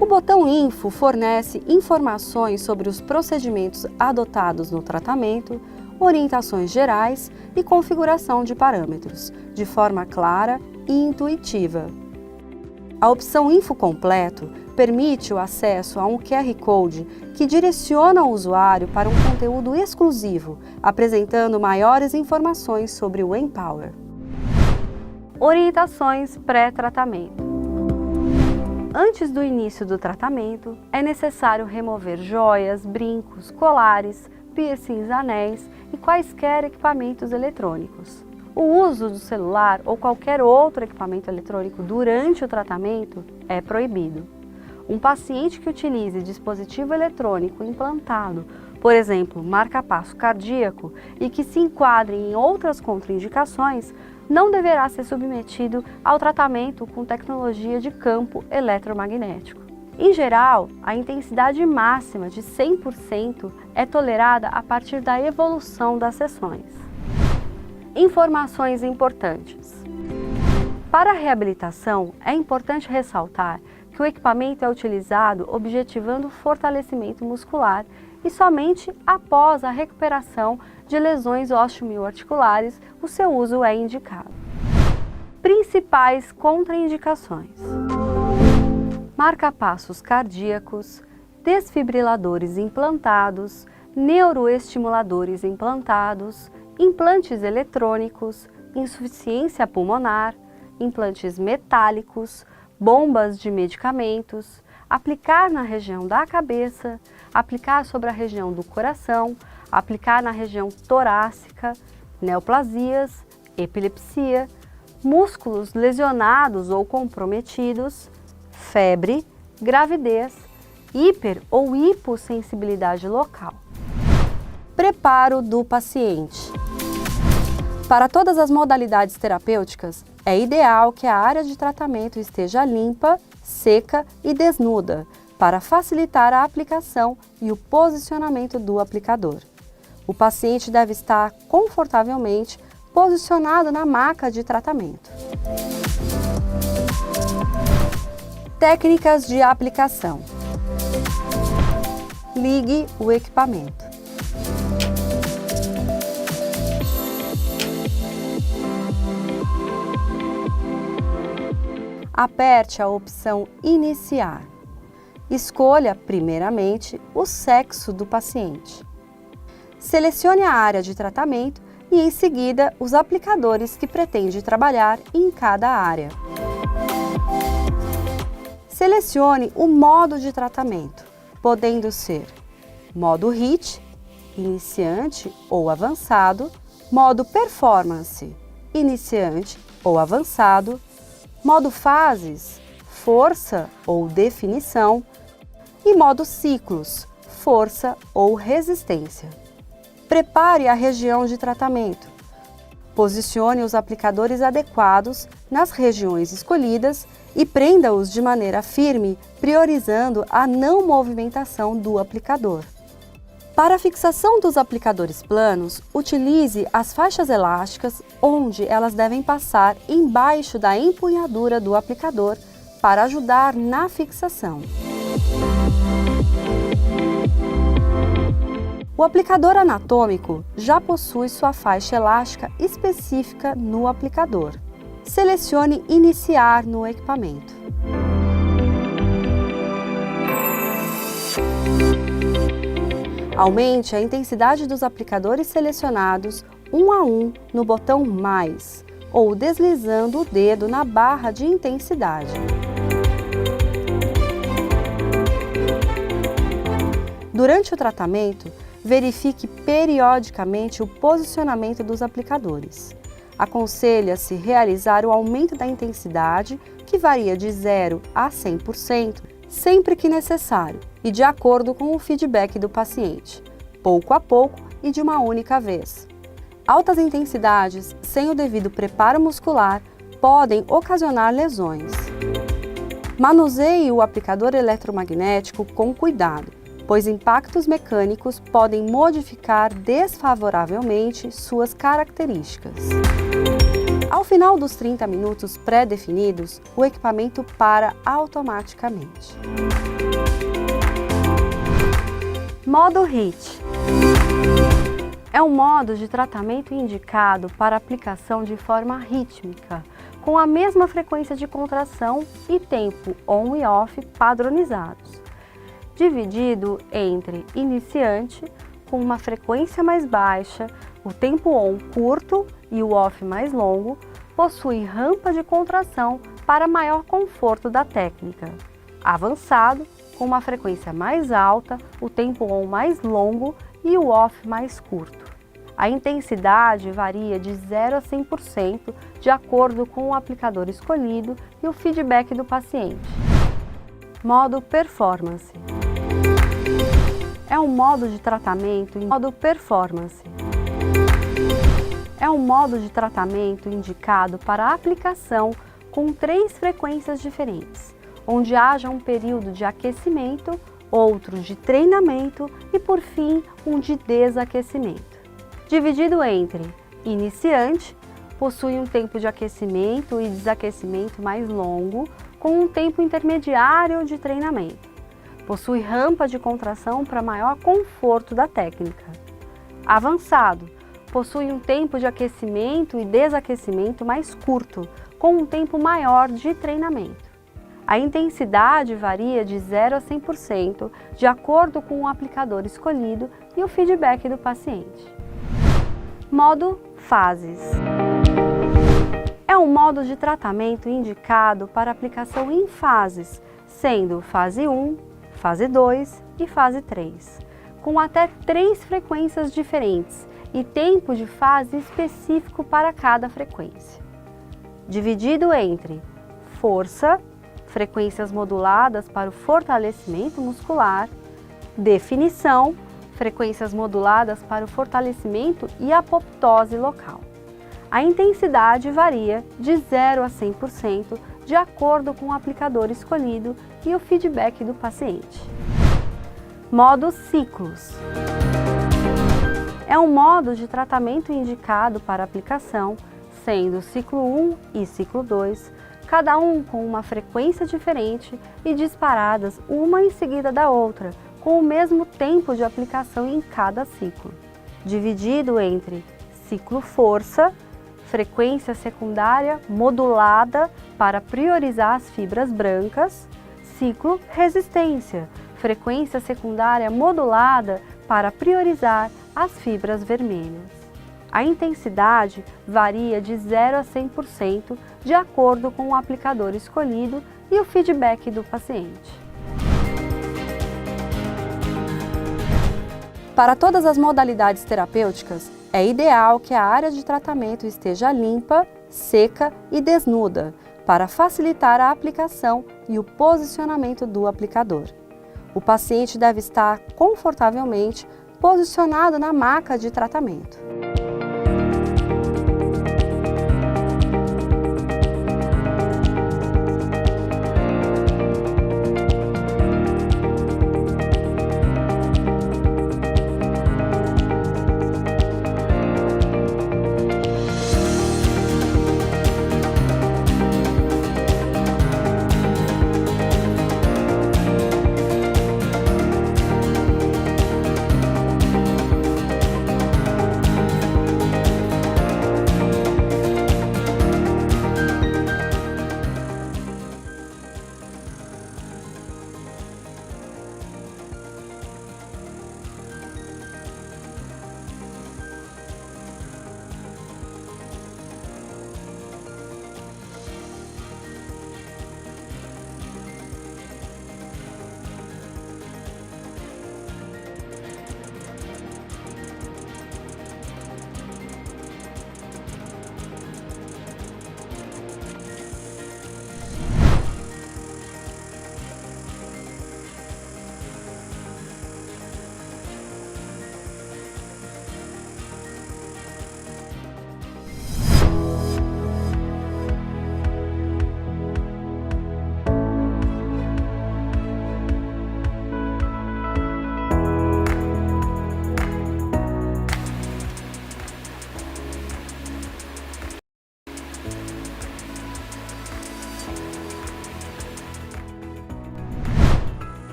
O botão Info fornece informações sobre os procedimentos adotados no tratamento, orientações gerais e configuração de parâmetros, de forma clara e intuitiva. A opção Info Completo permite o acesso a um QR Code que direciona o usuário para um conteúdo exclusivo, apresentando maiores informações sobre o Empower. Orientações pré-tratamento. Antes do início do tratamento, é necessário remover joias, brincos, colares, piercings, anéis e quaisquer equipamentos eletrônicos. O uso do celular ou qualquer outro equipamento eletrônico durante o tratamento é proibido. Um paciente que utilize dispositivo eletrônico implantado, por exemplo, marca-passo cardíaco, e que se enquadre em outras contraindicações, não deverá ser submetido ao tratamento com tecnologia de campo eletromagnético. Em geral, a intensidade máxima de 100% é tolerada a partir da evolução das sessões. Informações importantes. Para a reabilitação, é importante ressaltar que o equipamento é utilizado objetivando o fortalecimento muscular e somente após a recuperação de lesões osteomioarticulares o seu uso é indicado. Principais contraindicações: marca-passos cardíacos, desfibriladores implantados, neuroestimuladores implantados, implantes eletrônicos, insuficiência pulmonar, implantes metálicos, bombas de medicamentos, aplicar na região da cabeça, aplicar sobre a região do coração, aplicar na região torácica, neoplasias, epilepsia, músculos lesionados ou comprometidos, febre, gravidez, hiper ou hipossensibilidade local. Preparo do paciente. Para todas as modalidades terapêuticas, é ideal que a área de tratamento esteja limpa, seca e desnuda, para facilitar a aplicação e o posicionamento do aplicador. O paciente deve estar confortavelmente posicionado na maca de tratamento. Técnicas de aplicação. Ligue o equipamento. Aperte a opção Iniciar. Escolha, primeiramente, o sexo do paciente. Selecione a área de tratamento e, em seguida, os aplicadores que pretende trabalhar em cada área. Selecione o modo de tratamento, podendo ser modo HIIT, iniciante ou avançado, modo Performance, iniciante ou avançado, modo Fases, força ou definição, e modo Ciclos, força ou resistência. Prepare a região de tratamento. Posicione os aplicadores adequados nas regiões escolhidas e prenda-os de maneira firme, priorizando a não movimentação do aplicador. Para a fixação dos aplicadores planos, utilize as faixas elásticas, onde elas devem passar embaixo da empunhadura do aplicador para ajudar na fixação. O aplicador anatômico já possui sua faixa elástica específica no aplicador. Selecione Iniciar no equipamento. Aumente a intensidade dos aplicadores selecionados um a um no botão Mais ou deslizando o dedo na barra de intensidade. Durante o tratamento, verifique periodicamente o posicionamento dos aplicadores. Aconselha-se realizar o aumento da intensidade, que varia de 0 a 100%, sempre que necessário e de acordo com o feedback do paciente, pouco a pouco e de uma única vez. Altas intensidades, sem o devido preparo muscular, podem ocasionar lesões. Manuseie o aplicador eletromagnético com cuidado, pois impactos mecânicos podem modificar desfavoravelmente suas características. Ao final dos 30 minutos pré-definidos, o equipamento para automaticamente. Modo HIIT. É um modo de tratamento indicado para aplicação de forma rítmica, com a mesma frequência de contração e tempo on e off padronizados, dividido entre iniciante, com uma frequência mais baixa, o tempo on curto e o off mais longo, possui rampa de contração para maior conforto da técnica. Avançado, com uma frequência mais alta, o tempo on mais longo e o off mais curto. A intensidade varia de 0 a 100% de acordo com o aplicador escolhido e o feedback do paciente. Modo Performance. É um modo de tratamento indicado para a aplicação com 3 frequências diferentes, onde haja um período de aquecimento, outro de treinamento e, por fim, um de desaquecimento. Dividido entre iniciante, possui um tempo de aquecimento e desaquecimento mais longo, com um tempo intermediário de treinamento. Possui rampa de contração para maior conforto da técnica. Avançado, possui um tempo de aquecimento e desaquecimento mais curto, com um tempo maior de treinamento. A intensidade varia de 0 a 100% de acordo com o aplicador escolhido e o feedback do paciente. Modo Fases. É um modo de tratamento indicado para aplicação em fases, sendo fase 1, fase 2 e fase 3, com até 3 frequências diferentes e tempo de fase específico para cada frequência. Dividido entre força, frequências moduladas para o fortalecimento muscular, definição, frequências moduladas para o fortalecimento e apoptose local. A intensidade varia de 0 a 100% de acordo com o aplicador escolhido e o feedback do paciente. Modo Ciclos. É um modo de tratamento indicado para aplicação, sendo ciclo 1 e ciclo 2, cada um com uma frequência diferente e disparadas uma em seguida da outra, com o mesmo tempo de aplicação em cada ciclo. Dividido entre ciclo Força, frequência secundária modulada para priorizar as fibras brancas, ciclo Resistência, frequência secundária modulada para priorizar as fibras vermelhas. A intensidade varia de 0 a 100% de acordo com o aplicador escolhido e o feedback do paciente. Para todas as modalidades terapêuticas, é ideal que a área de tratamento esteja limpa, seca e desnuda, para facilitar a aplicação e o posicionamento do aplicador. O paciente deve estar confortavelmente posicionado na maca de tratamento.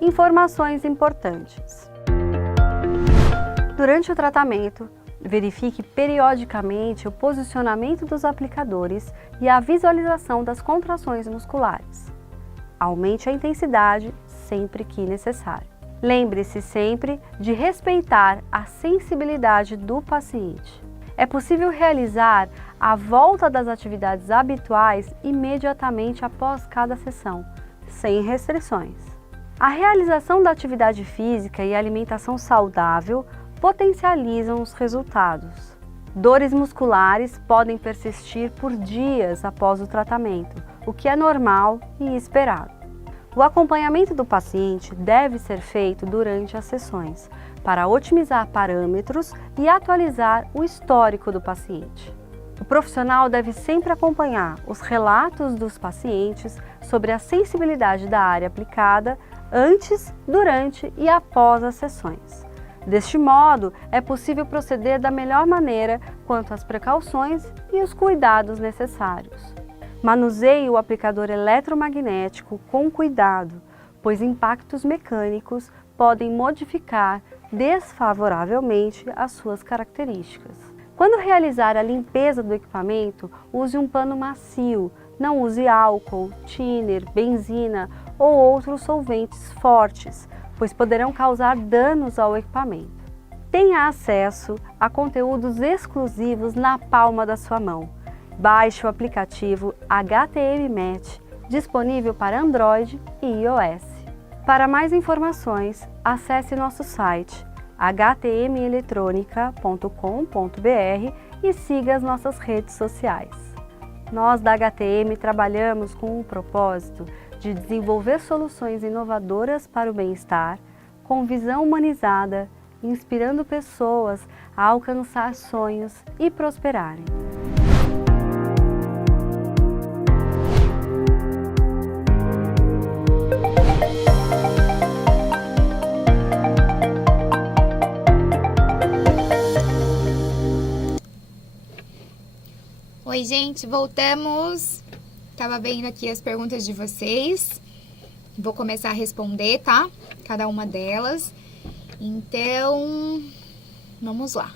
informações importantes. Durante o tratamento, verifique periodicamente o posicionamento dos aplicadores e a visualização das contrações musculares. Aumente a intensidade sempre que necessário. Lembre-se sempre de respeitar a sensibilidade do paciente. É possível realizar a volta das atividades habituais imediatamente após cada sessão, sem restrições. A realização da atividade física e alimentação saudável potencializam os resultados. Dores musculares podem persistir por dias após o tratamento, o que é normal e esperado. O acompanhamento do paciente deve ser feito durante as sessões, para otimizar parâmetros e atualizar o histórico do paciente. O profissional deve sempre acompanhar os relatos dos pacientes sobre a sensibilidade da área aplicada antes, durante e após as sessões. Deste modo, é possível proceder da melhor maneira quanto às precauções e os cuidados necessários. Manuseie o aplicador eletromagnético com cuidado, pois impactos mecânicos podem modificar desfavoravelmente as suas características. Quando realizar a limpeza do equipamento, use um pano macio, não use álcool, thinner, benzina ou outros solventes fortes, pois poderão causar danos ao equipamento. Tenha acesso a conteúdos exclusivos na palma da sua mão. Baixe o aplicativo HTM Match, disponível para Android e iOS. Para mais informações, acesse nosso site htmeletronica.com.br e siga as nossas redes sociais. Nós da HTM trabalhamos com o propósito de desenvolver soluções inovadoras para o bem-estar, com visão humanizada, inspirando pessoas a alcançar sonhos e prosperarem. Oi, gente, voltamos. Tava vendo aqui as perguntas de vocês. Vou começar a responder, tá? Cada uma delas. Então, vamos lá.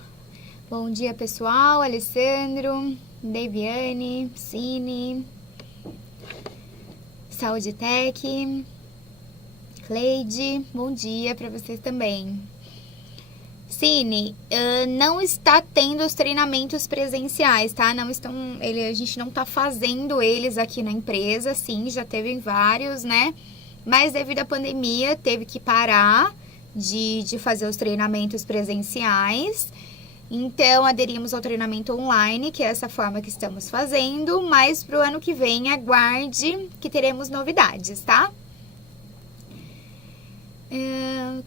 Bom dia, pessoal. Alessandro, Deviane, Cine, Saúde Tech, Cleide. Bom dia para vocês também. Cine, não está tendo os treinamentos presenciais, tá? A gente não tá fazendo eles aqui na empresa, sim, já teve vários, né? Mas devido à pandemia, teve que parar de fazer os treinamentos presenciais. Então, aderimos ao treinamento online, que é essa forma que estamos fazendo. Mas para o ano que vem, aguarde que teremos novidades, tá?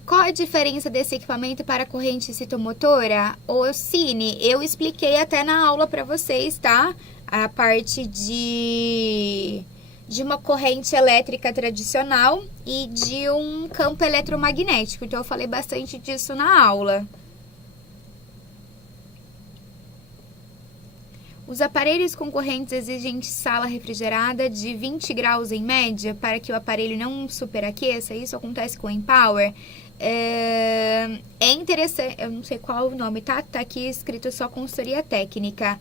Qual a diferença desse equipamento para a corrente citomotora? Ô Cine, eu expliquei até na aula para vocês, tá? A parte de uma corrente elétrica tradicional e de um campo eletromagnético. Então, eu falei bastante disso na aula. Os aparelhos com correntes exigem sala refrigerada de 20 graus em média para que o aparelho não superaqueça. Isso acontece com o Empower. É interessante, eu não sei qual o nome, tá? Tá aqui escrito só consultoria técnica.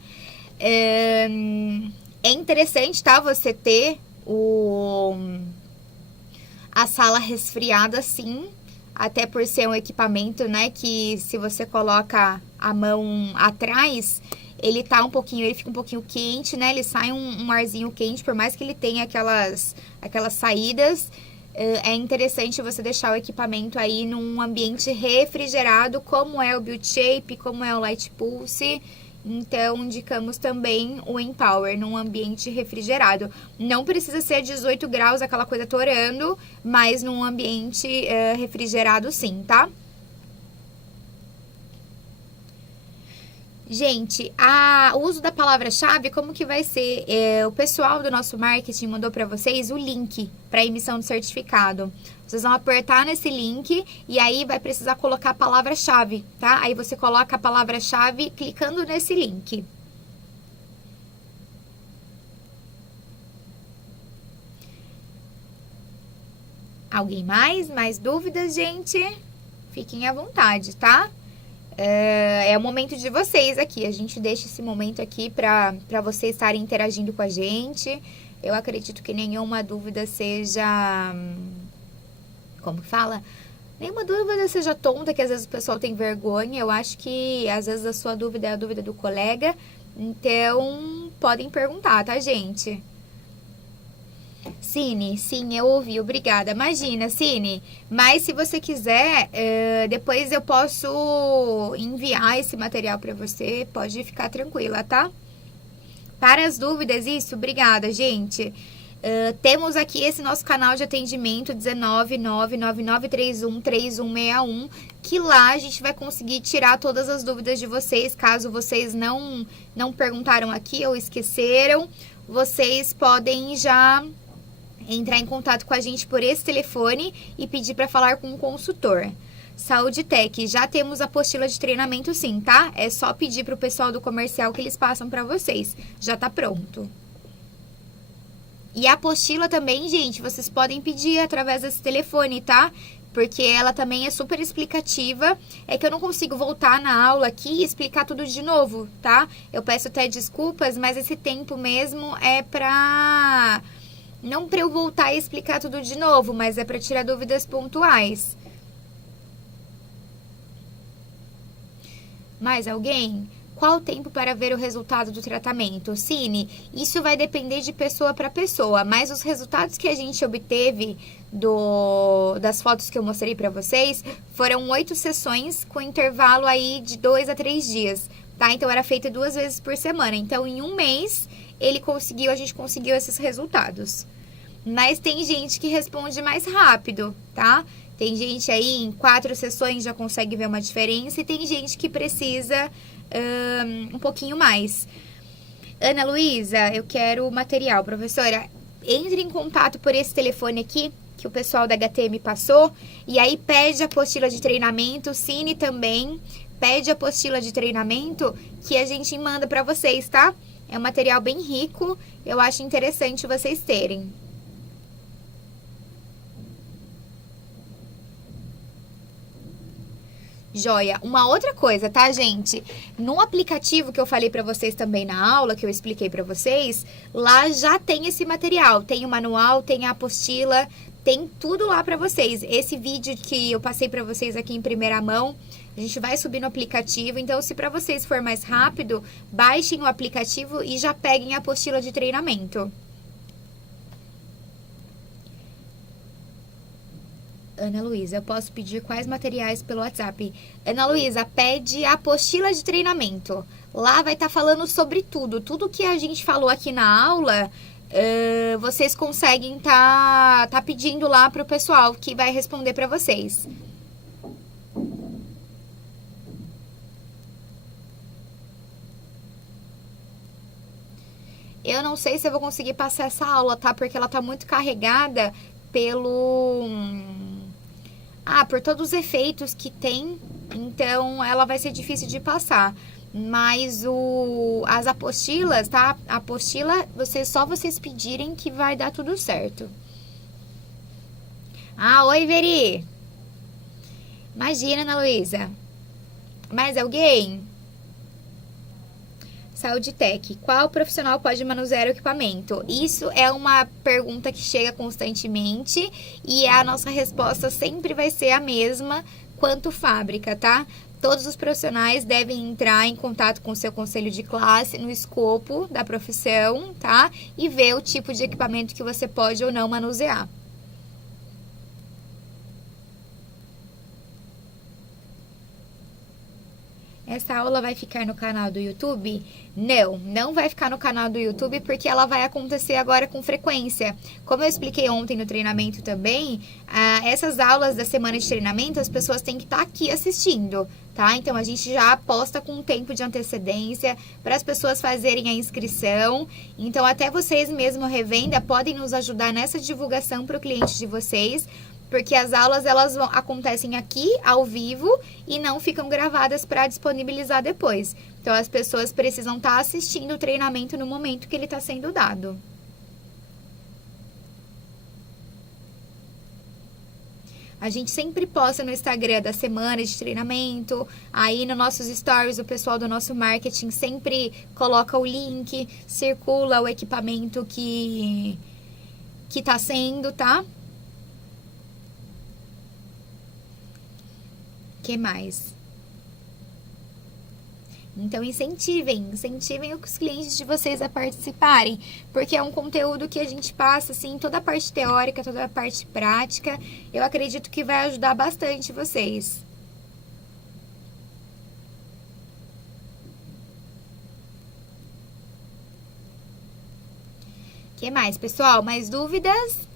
É interessante, tá? Você ter a sala resfriada, sim. Até por ser um equipamento, né? Que se você coloca a mão atrás, ele fica um pouquinho quente, né? Ele sai um arzinho quente, por mais que ele tenha aquelas saídas. É interessante você deixar o equipamento aí num ambiente refrigerado, como é o Build Shape, como é o Light Pulse. Então, indicamos também o Empower num ambiente refrigerado. Não precisa ser 18 graus, aquela coisa torando, mas num ambiente refrigerado sim, tá? Gente, o uso da palavra-chave, como que vai ser? O pessoal do nosso marketing mandou para vocês o link para emissão de certificado. Vocês vão apertar nesse link e aí vai precisar colocar a palavra-chave, tá? Aí você coloca a palavra-chave clicando nesse link. Alguém mais? Mais dúvidas, gente? Fiquem à vontade, tá? É o momento de vocês aqui. A gente deixa esse momento aqui para vocês estarem interagindo com a gente. Eu acredito que nenhuma dúvida seja... Como que fala? Nenhuma dúvida seja tonta, que às vezes o pessoal tem vergonha. Eu acho que às vezes a sua dúvida é a dúvida do colega. Então, podem perguntar, tá, gente? Cine, sim, eu ouvi, obrigada. Imagina, Cine, mas se você quiser, depois eu posso enviar esse material para você, pode ficar tranquila, tá? Para as dúvidas, isso, obrigada, gente. Temos aqui esse nosso canal de atendimento 19999313161, que lá a gente vai conseguir tirar todas as dúvidas de vocês, caso vocês não perguntaram aqui ou esqueceram, vocês podem já entrar em contato com a gente por esse telefone e pedir para falar com um consultor. Saúde Tech, já temos a apostila de treinamento sim, tá? É só pedir para o pessoal do comercial que eles passam para vocês. Já tá pronto. E a apostila também, gente, vocês podem pedir através desse telefone, tá? Porque ela também é super explicativa. É que eu não consigo voltar na aula aqui e explicar tudo de novo, tá? Eu peço até desculpas, mas esse tempo mesmo é pra... Não para eu voltar e explicar tudo de novo, mas é para tirar dúvidas pontuais. Mais alguém? Qual o tempo para ver o resultado do tratamento? Cine, isso vai depender de pessoa para pessoa, mas os resultados que a gente obteve das fotos que eu mostrei para vocês foram 8 sessões com intervalo aí de 2 a 3 dias, tá? Então era feito 2 vezes por semana. Então em um mês a gente conseguiu esses resultados. Mas tem gente que responde mais rápido, tá? Tem gente aí em 4 sessões já consegue ver uma diferença e tem gente que precisa um pouquinho mais. Ana Luísa, eu quero o material. Professora, entre em contato por esse telefone aqui, que o pessoal da HT me passou, e aí pede a apostila de treinamento, Cine também, pede a apostila de treinamento que a gente manda para vocês, tá? É um material bem rico, eu acho interessante vocês terem. Joia. Uma outra coisa, tá, gente? No aplicativo que eu falei pra vocês também na aula, que eu expliquei pra vocês, lá já tem esse material. Tem o manual, tem a apostila, tem tudo lá pra vocês. Esse vídeo que eu passei pra vocês aqui em primeira mão, a gente vai subir no aplicativo. Então, se pra vocês for mais rápido, baixem o aplicativo e já peguem a apostila de treinamento. Ana Luísa, eu posso pedir quais materiais pelo WhatsApp? Ana Luísa, pede a apostila de treinamento. Lá vai estar falando sobre tudo. Tudo que a gente falou aqui na aula, vocês conseguem tá pedindo lá pro pessoal que vai responder para vocês. Eu não sei se eu vou conseguir passar essa aula, tá? Porque ela tá muito carregada por todos os efeitos que tem, então ela vai ser difícil de passar. Mas as apostilas, tá? A apostila, só vocês pedirem que vai dar tudo certo. Oi, Veri! Imagina, Ana Luísa. Mais alguém? Saúde Tech, qual profissional pode manusear o equipamento? Isso é uma pergunta que chega constantemente e a nossa resposta sempre vai ser a mesma quanto fábrica, tá? Todos os profissionais devem entrar em contato com o seu conselho de classe no escopo da profissão, tá? E ver o tipo de equipamento que você pode ou não manusear. Essa aula vai ficar no canal do YouTube? Não vai ficar no canal do YouTube porque ela vai acontecer agora com frequência. Como eu expliquei ontem no treinamento também, essas aulas da semana de treinamento, as pessoas têm que estar aqui assistindo, tá? Então, a gente já posta com um tempo de antecedência para as pessoas fazerem a inscrição. Então, até vocês mesmo, revenda, podem nos ajudar nessa divulgação para o cliente de vocês, porque as aulas acontecem aqui, ao vivo, e não ficam gravadas para disponibilizar depois. Então, as pessoas precisam estar assistindo o treinamento no momento que ele está sendo dado. A gente sempre posta no Instagram da semana de treinamento. Aí nos nossos stories, o pessoal do nosso marketing sempre coloca o link, circula o equipamento que tá sendo, tá? Que mais? Então incentivem os clientes de vocês a participarem, porque é um conteúdo que a gente passa assim, toda a parte teórica, toda a parte prática. Eu acredito que vai ajudar bastante vocês. Que mais, pessoal? Mais dúvidas?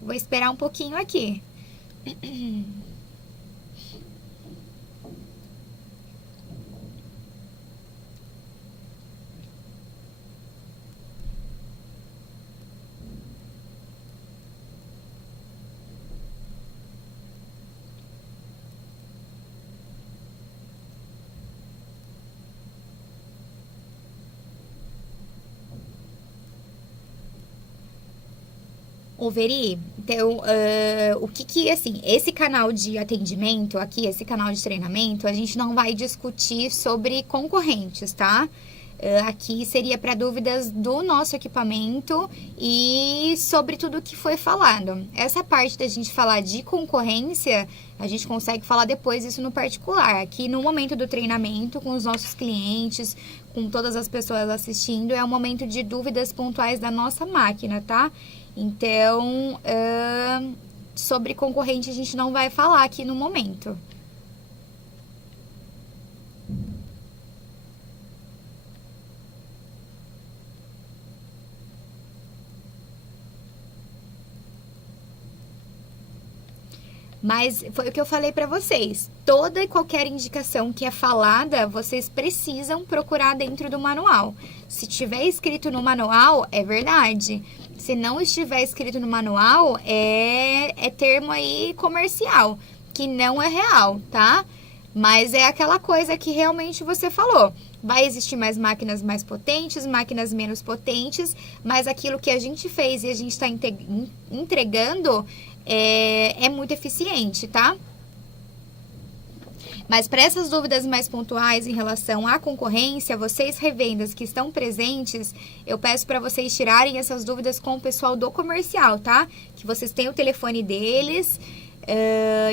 Vou esperar um pouquinho aqui. Ô, Veri, então, o que, assim, esse canal de atendimento aqui, esse canal de treinamento, a gente não vai discutir sobre concorrentes, tá? Aqui seria para dúvidas do nosso equipamento e sobre tudo que foi falado. Essa parte da gente falar de concorrência, a gente consegue falar depois isso no particular. Aqui no momento do treinamento, com os nossos clientes, com todas as pessoas assistindo, é um momento de dúvidas pontuais da nossa máquina, tá? Então, sobre concorrente a gente não vai falar aqui no momento. Mas foi o que eu falei para vocês. Toda e qualquer indicação que é falada, vocês precisam procurar dentro do manual. Se tiver escrito no manual, é verdade. Se não estiver escrito no manual, é termo aí comercial, que não é real, tá? Mas é aquela coisa que realmente você falou. Vai existir mais máquinas mais potentes, máquinas menos potentes, mas aquilo que a gente fez e a gente está entregando é muito eficiente, tá? Mas para essas dúvidas mais pontuais em relação à concorrência, vocês revendas que estão presentes, eu peço para vocês tirarem essas dúvidas com o pessoal do comercial, tá? Que vocês têm o telefone deles,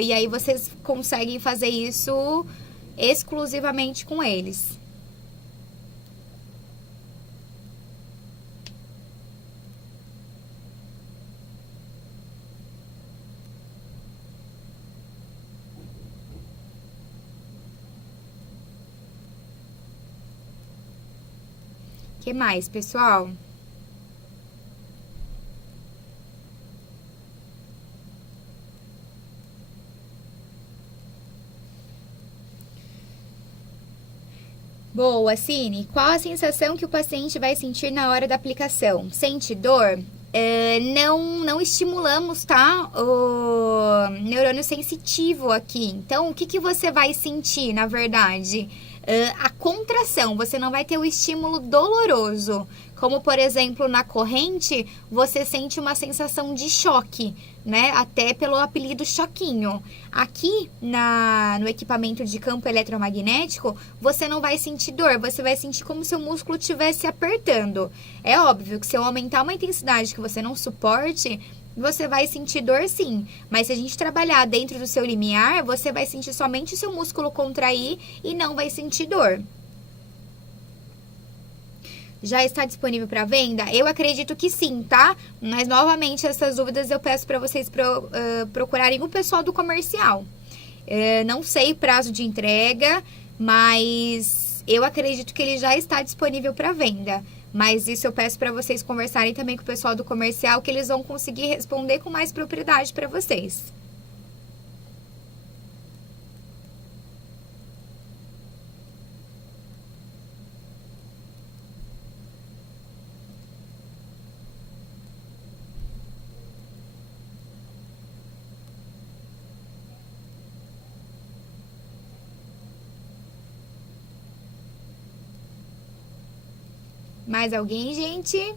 e aí vocês conseguem fazer isso exclusivamente com eles. Que mais, pessoal? Boa, Cine. Qual a sensação que o paciente vai sentir na hora da aplicação? Sente dor? Não estimulamos, tá? O neurônio sensitivo aqui. Então, o que você vai sentir, na verdade? A contração, você não vai ter o estímulo doloroso. Como, por exemplo, na corrente, você sente uma sensação de choque, né? Até pelo apelido choquinho. Aqui, no equipamento de campo eletromagnético, você não vai sentir dor, você vai sentir como se o músculo estivesse apertando. É óbvio que se eu aumentar uma intensidade que você não suporte, você vai sentir dor sim, mas se a gente trabalhar dentro do seu limiar, você vai sentir somente o seu músculo contrair e não vai sentir dor. Já está disponível para venda? Eu acredito que sim, tá? Mas novamente essas dúvidas eu peço para vocês procurarem o pessoal do comercial. Não sei prazo de entrega, mas eu acredito que ele já está disponível para venda. Mas isso eu peço para vocês conversarem também com o pessoal do comercial, que eles vão conseguir responder com mais propriedade para vocês. Mais alguém, gente?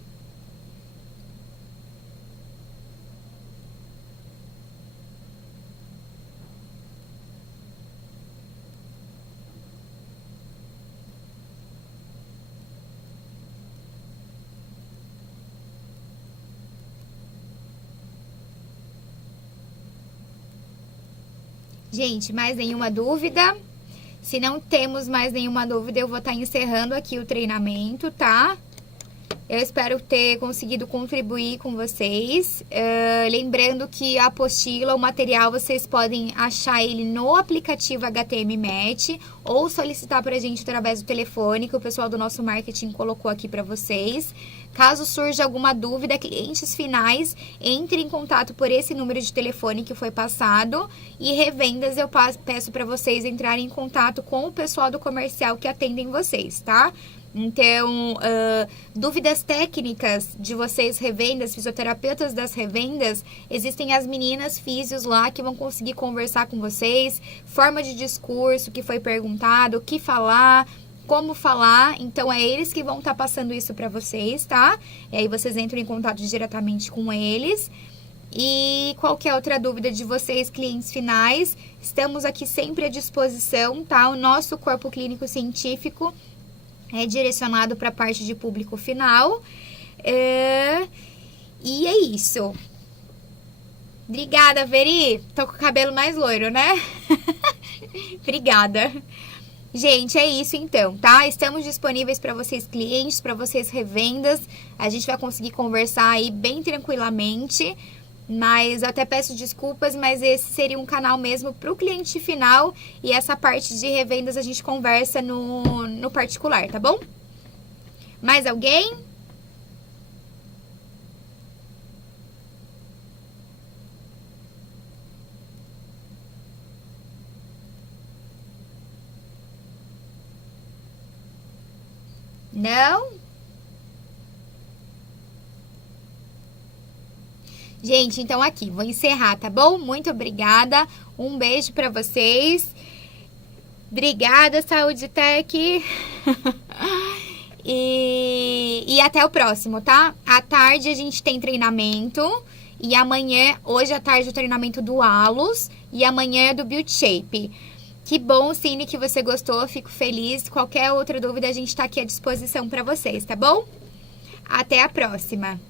Gente, mais nenhuma dúvida? Se não temos mais nenhuma dúvida, eu vou estar encerrando aqui o treinamento, tá? Eu espero ter conseguido contribuir com vocês. Lembrando que a apostila, o material, vocês podem achar ele no aplicativo HTM Match ou solicitar pra gente através do telefone que o pessoal do nosso marketing colocou aqui pra vocês. Caso surja alguma dúvida, clientes finais, entre em contato por esse número de telefone que foi passado. E revendas, eu peço pra vocês entrarem em contato com o pessoal do comercial que atendem vocês, tá? Então, dúvidas técnicas de vocês revendas, fisioterapeutas das revendas, existem as meninas físios lá que vão conseguir conversar com vocês, forma de discurso que foi perguntado, o que falar, como falar, então é eles que vão estar passando isso para vocês, tá? E aí vocês entram em contato diretamente com eles. E qualquer outra dúvida de vocês, clientes finais, estamos aqui sempre à disposição, tá? O nosso corpo clínico científico é direcionado para a parte de público final. E é isso. Obrigada, Veri. Tô com o cabelo mais loiro, né? Obrigada. Gente, é isso então, tá? Estamos disponíveis para vocês clientes, para vocês revendas. A gente vai conseguir conversar aí bem tranquilamente. Mas eu até peço desculpas, mas esse seria um canal mesmo para o cliente final. E essa parte de revendas a gente conversa no particular, tá bom? Mais alguém? Não? Gente, então aqui, vou encerrar, tá bom? Muito obrigada, um beijo pra vocês. Obrigada, Saúde Tech. E até o próximo, tá? À tarde a gente tem treinamento. E amanhã, hoje à tarde, o treinamento do Alus. E amanhã é do Build Shape. Que bom, Cine, que você gostou. Fico feliz. Qualquer outra dúvida, a gente tá aqui à disposição pra vocês, tá bom? Até a próxima.